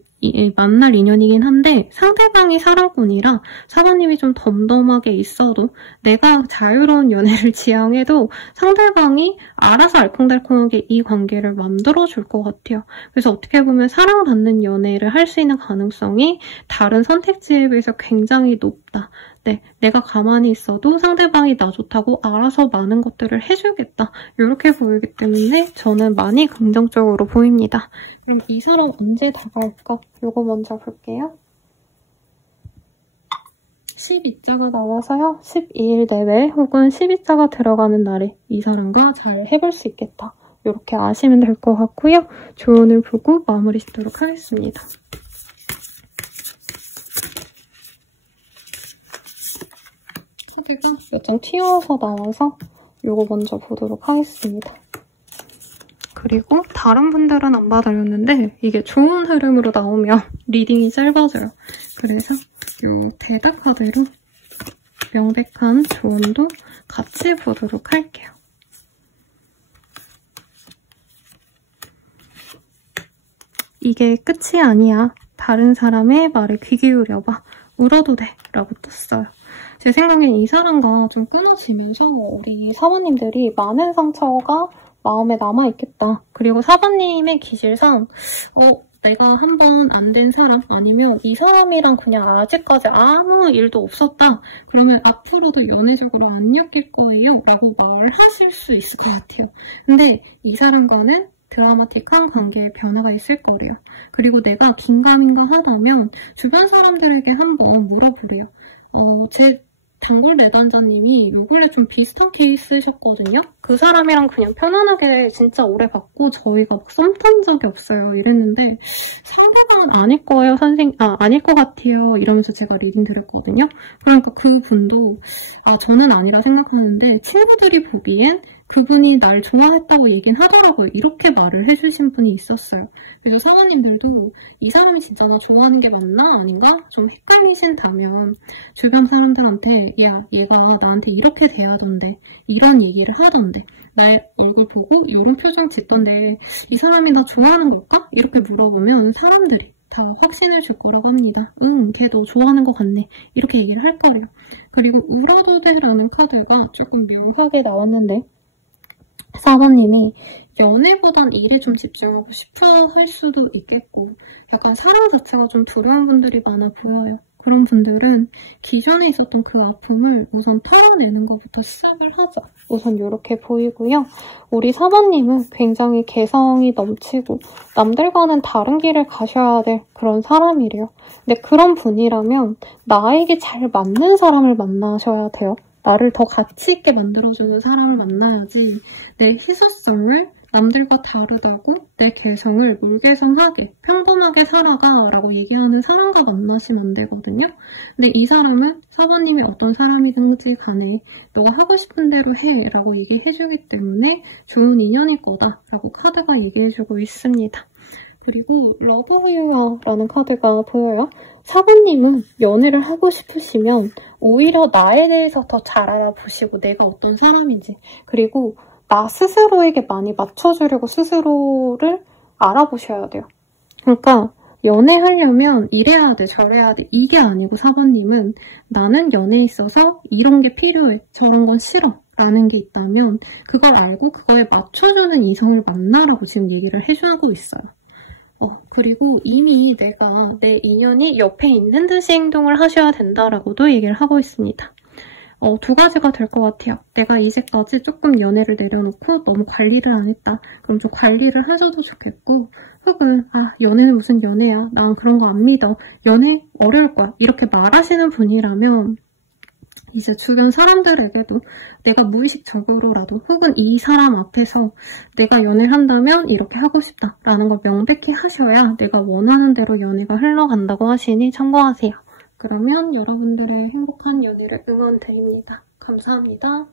만날 인연이긴 한데 상대방이 사랑꾼이라 4번님이 좀 덤덤하게 있어도 내가 자유로운 연애를 지향해도 상대방이 알아서 알콩달콩하게 이 관계를 만들어줄 것 같아요. 그래서 어떻게 보면 사랑받는 연애를 할 수 있는 가능성이 다른 선택지에 비해서 굉장히 높다. 네, 내가 가만히 있어도 상대방이 나 좋다고 알아서 많은 것들을 해주겠다. 이렇게 보이기 때문에 저는 많이 긍정적으로 보입니다. 그럼 이 사람 언제 다가올까? 이거 먼저 볼게요. 12자가 나와서요. 12일 내외 혹은 12자가 들어가는 날에 이 사람과 잘 해볼 수 있겠다. 이렇게 아시면 될 것 같고요. 조언을 보고 마무리 짓도록 하겠습니다. 카드가 몇 장 튀어서 나와서 이거 먼저 보도록 하겠습니다. 그리고 다른 분들은 안 받아줬는데 이게 좋은 흐름으로 나오면 리딩이 짧아져요. 그래서 이 대답 카드로 명백한 조언도 같이 보도록 할게요. 이게 끝이 아니야. 다른 사람의 말에 귀 기울여봐. 울어도 돼. 라고 떴어요. 제 생각엔 이 사람과 좀 끊어지면서 우리 사모님들이 많은 상처가 마음에 남아있겠다. 그리고 사모님의 기질상 내가 한번 안 된 사람 아니면 이 사람이랑 그냥 아직까지 아무 일도 없었다. 그러면 앞으로도 연애적으로 안 엮일 거예요. 라고 말하실 수 있을 것 같아요. 근데 이 사람과는 드라마틱한 관계에 변화가 있을 거래요. 그리고 내가 긴가민가 하다면 주변 사람들에게 한번 물어보래요. 제 단골 내단자님이 요 근래 좀 비슷한 케이스셨거든요? 그 사람이랑 그냥 편안하게 진짜 오래 봤고 저희가 막 썸 탄 적이 없어요. 이랬는데 상대방은 아닐 거예요, 아닐 것 같아요. 이러면서 제가 리딩 드렸거든요. 그러니까 그분도 저는 아니라 생각하는데 친구들이 보기엔 그분이 날 좋아했다고 얘긴 하더라고요. 이렇게 말을 해주신 분이 있었어요. 그래서 사모님들도 이 사람이 진짜 나 좋아하는 게 맞나? 아닌가? 좀 헷갈리신다면 주변 사람들한테 야, 얘가 나한테 이렇게 대하던데 이런 얘기를 하던데 나의 얼굴 보고 이런 표정 짓던데 이 사람이 나 좋아하는 걸까? 이렇게 물어보면 사람들이 다 확신을 줄 거라고 합니다. 걔 너 좋아하는 것 같네. 이렇게 얘기를 할 거래요. 그리고 울어도 돼라는 카드가 조금 묘하게 나왔는데 사모님이 연애보단 일에 좀 집중하고 싶어 할 수도 있겠고 약간 사랑 자체가 좀 두려운 분들이 많아 보여요. 그런 분들은 기존에 있었던 그 아픔을 우선 털어내는 것부터 시작을 하죠. 우선 이렇게 보이고요. 우리 사모님은 굉장히 개성이 넘치고 남들과는 다른 길을 가셔야 될 그런 사람이래요. 근데 그런 분이라면 나에게 잘 맞는 사람을 만나셔야 돼요. 나를 더 가치 있게 만들어주는 사람을 만나야지 내 희소성을 남들과 다르다고 내 개성을 물개성하게 평범하게 살아가 라고 얘기하는 사람과 만나시면 안 되거든요. 근데 이 사람은 사모님이 어떤 사람이든지 간에 너가 하고 싶은 대로 해 라고 얘기해주기 때문에 좋은 인연일 거다 라고 카드가 얘기해주고 있습니다. 그리고 러브 힐러라는 카드가 보여요. 사모님은 연애를 하고 싶으시면 오히려 나에 대해서 더 잘 알아보시고 내가 어떤 사람인지 그리고 나 스스로에게 많이 맞춰주려고 스스로를 알아보셔야 돼요. 그러니까 연애하려면 이래야 돼 저래야 돼 이게 아니고 사모님은 나는 연애에 있어서 이런 게 필요해 저런 건 싫어 라는 게 있다면 그걸 알고 그거에 맞춰주는 이성을 만나라고 지금 얘기를 해주고 있어요. 그리고 이미 내가 내 인연이 옆에 있는 듯이 행동을 하셔야 된다라고도 얘기를 하고 있습니다. 두 가지가 될 것 같아요. 내가 이제까지 조금 연애를 내려놓고 너무 관리를 안 했다. 그럼 좀 관리를 하셔도 좋겠고 혹은 연애는 무슨 연애야. 난 그런 거 안 믿어. 연애 어려울 거야. 이렇게 말하시는 분이라면 이제 주변 사람들에게도 내가 무의식적으로라도 혹은 이 사람 앞에서 내가 연애를 한다면 이렇게 하고 싶다라는 걸 명백히 하셔야 내가 원하는 대로 연애가 흘러간다고 하시니 참고하세요. 그러면 여러분들의 행복한 연애를 응원드립니다. 감사합니다.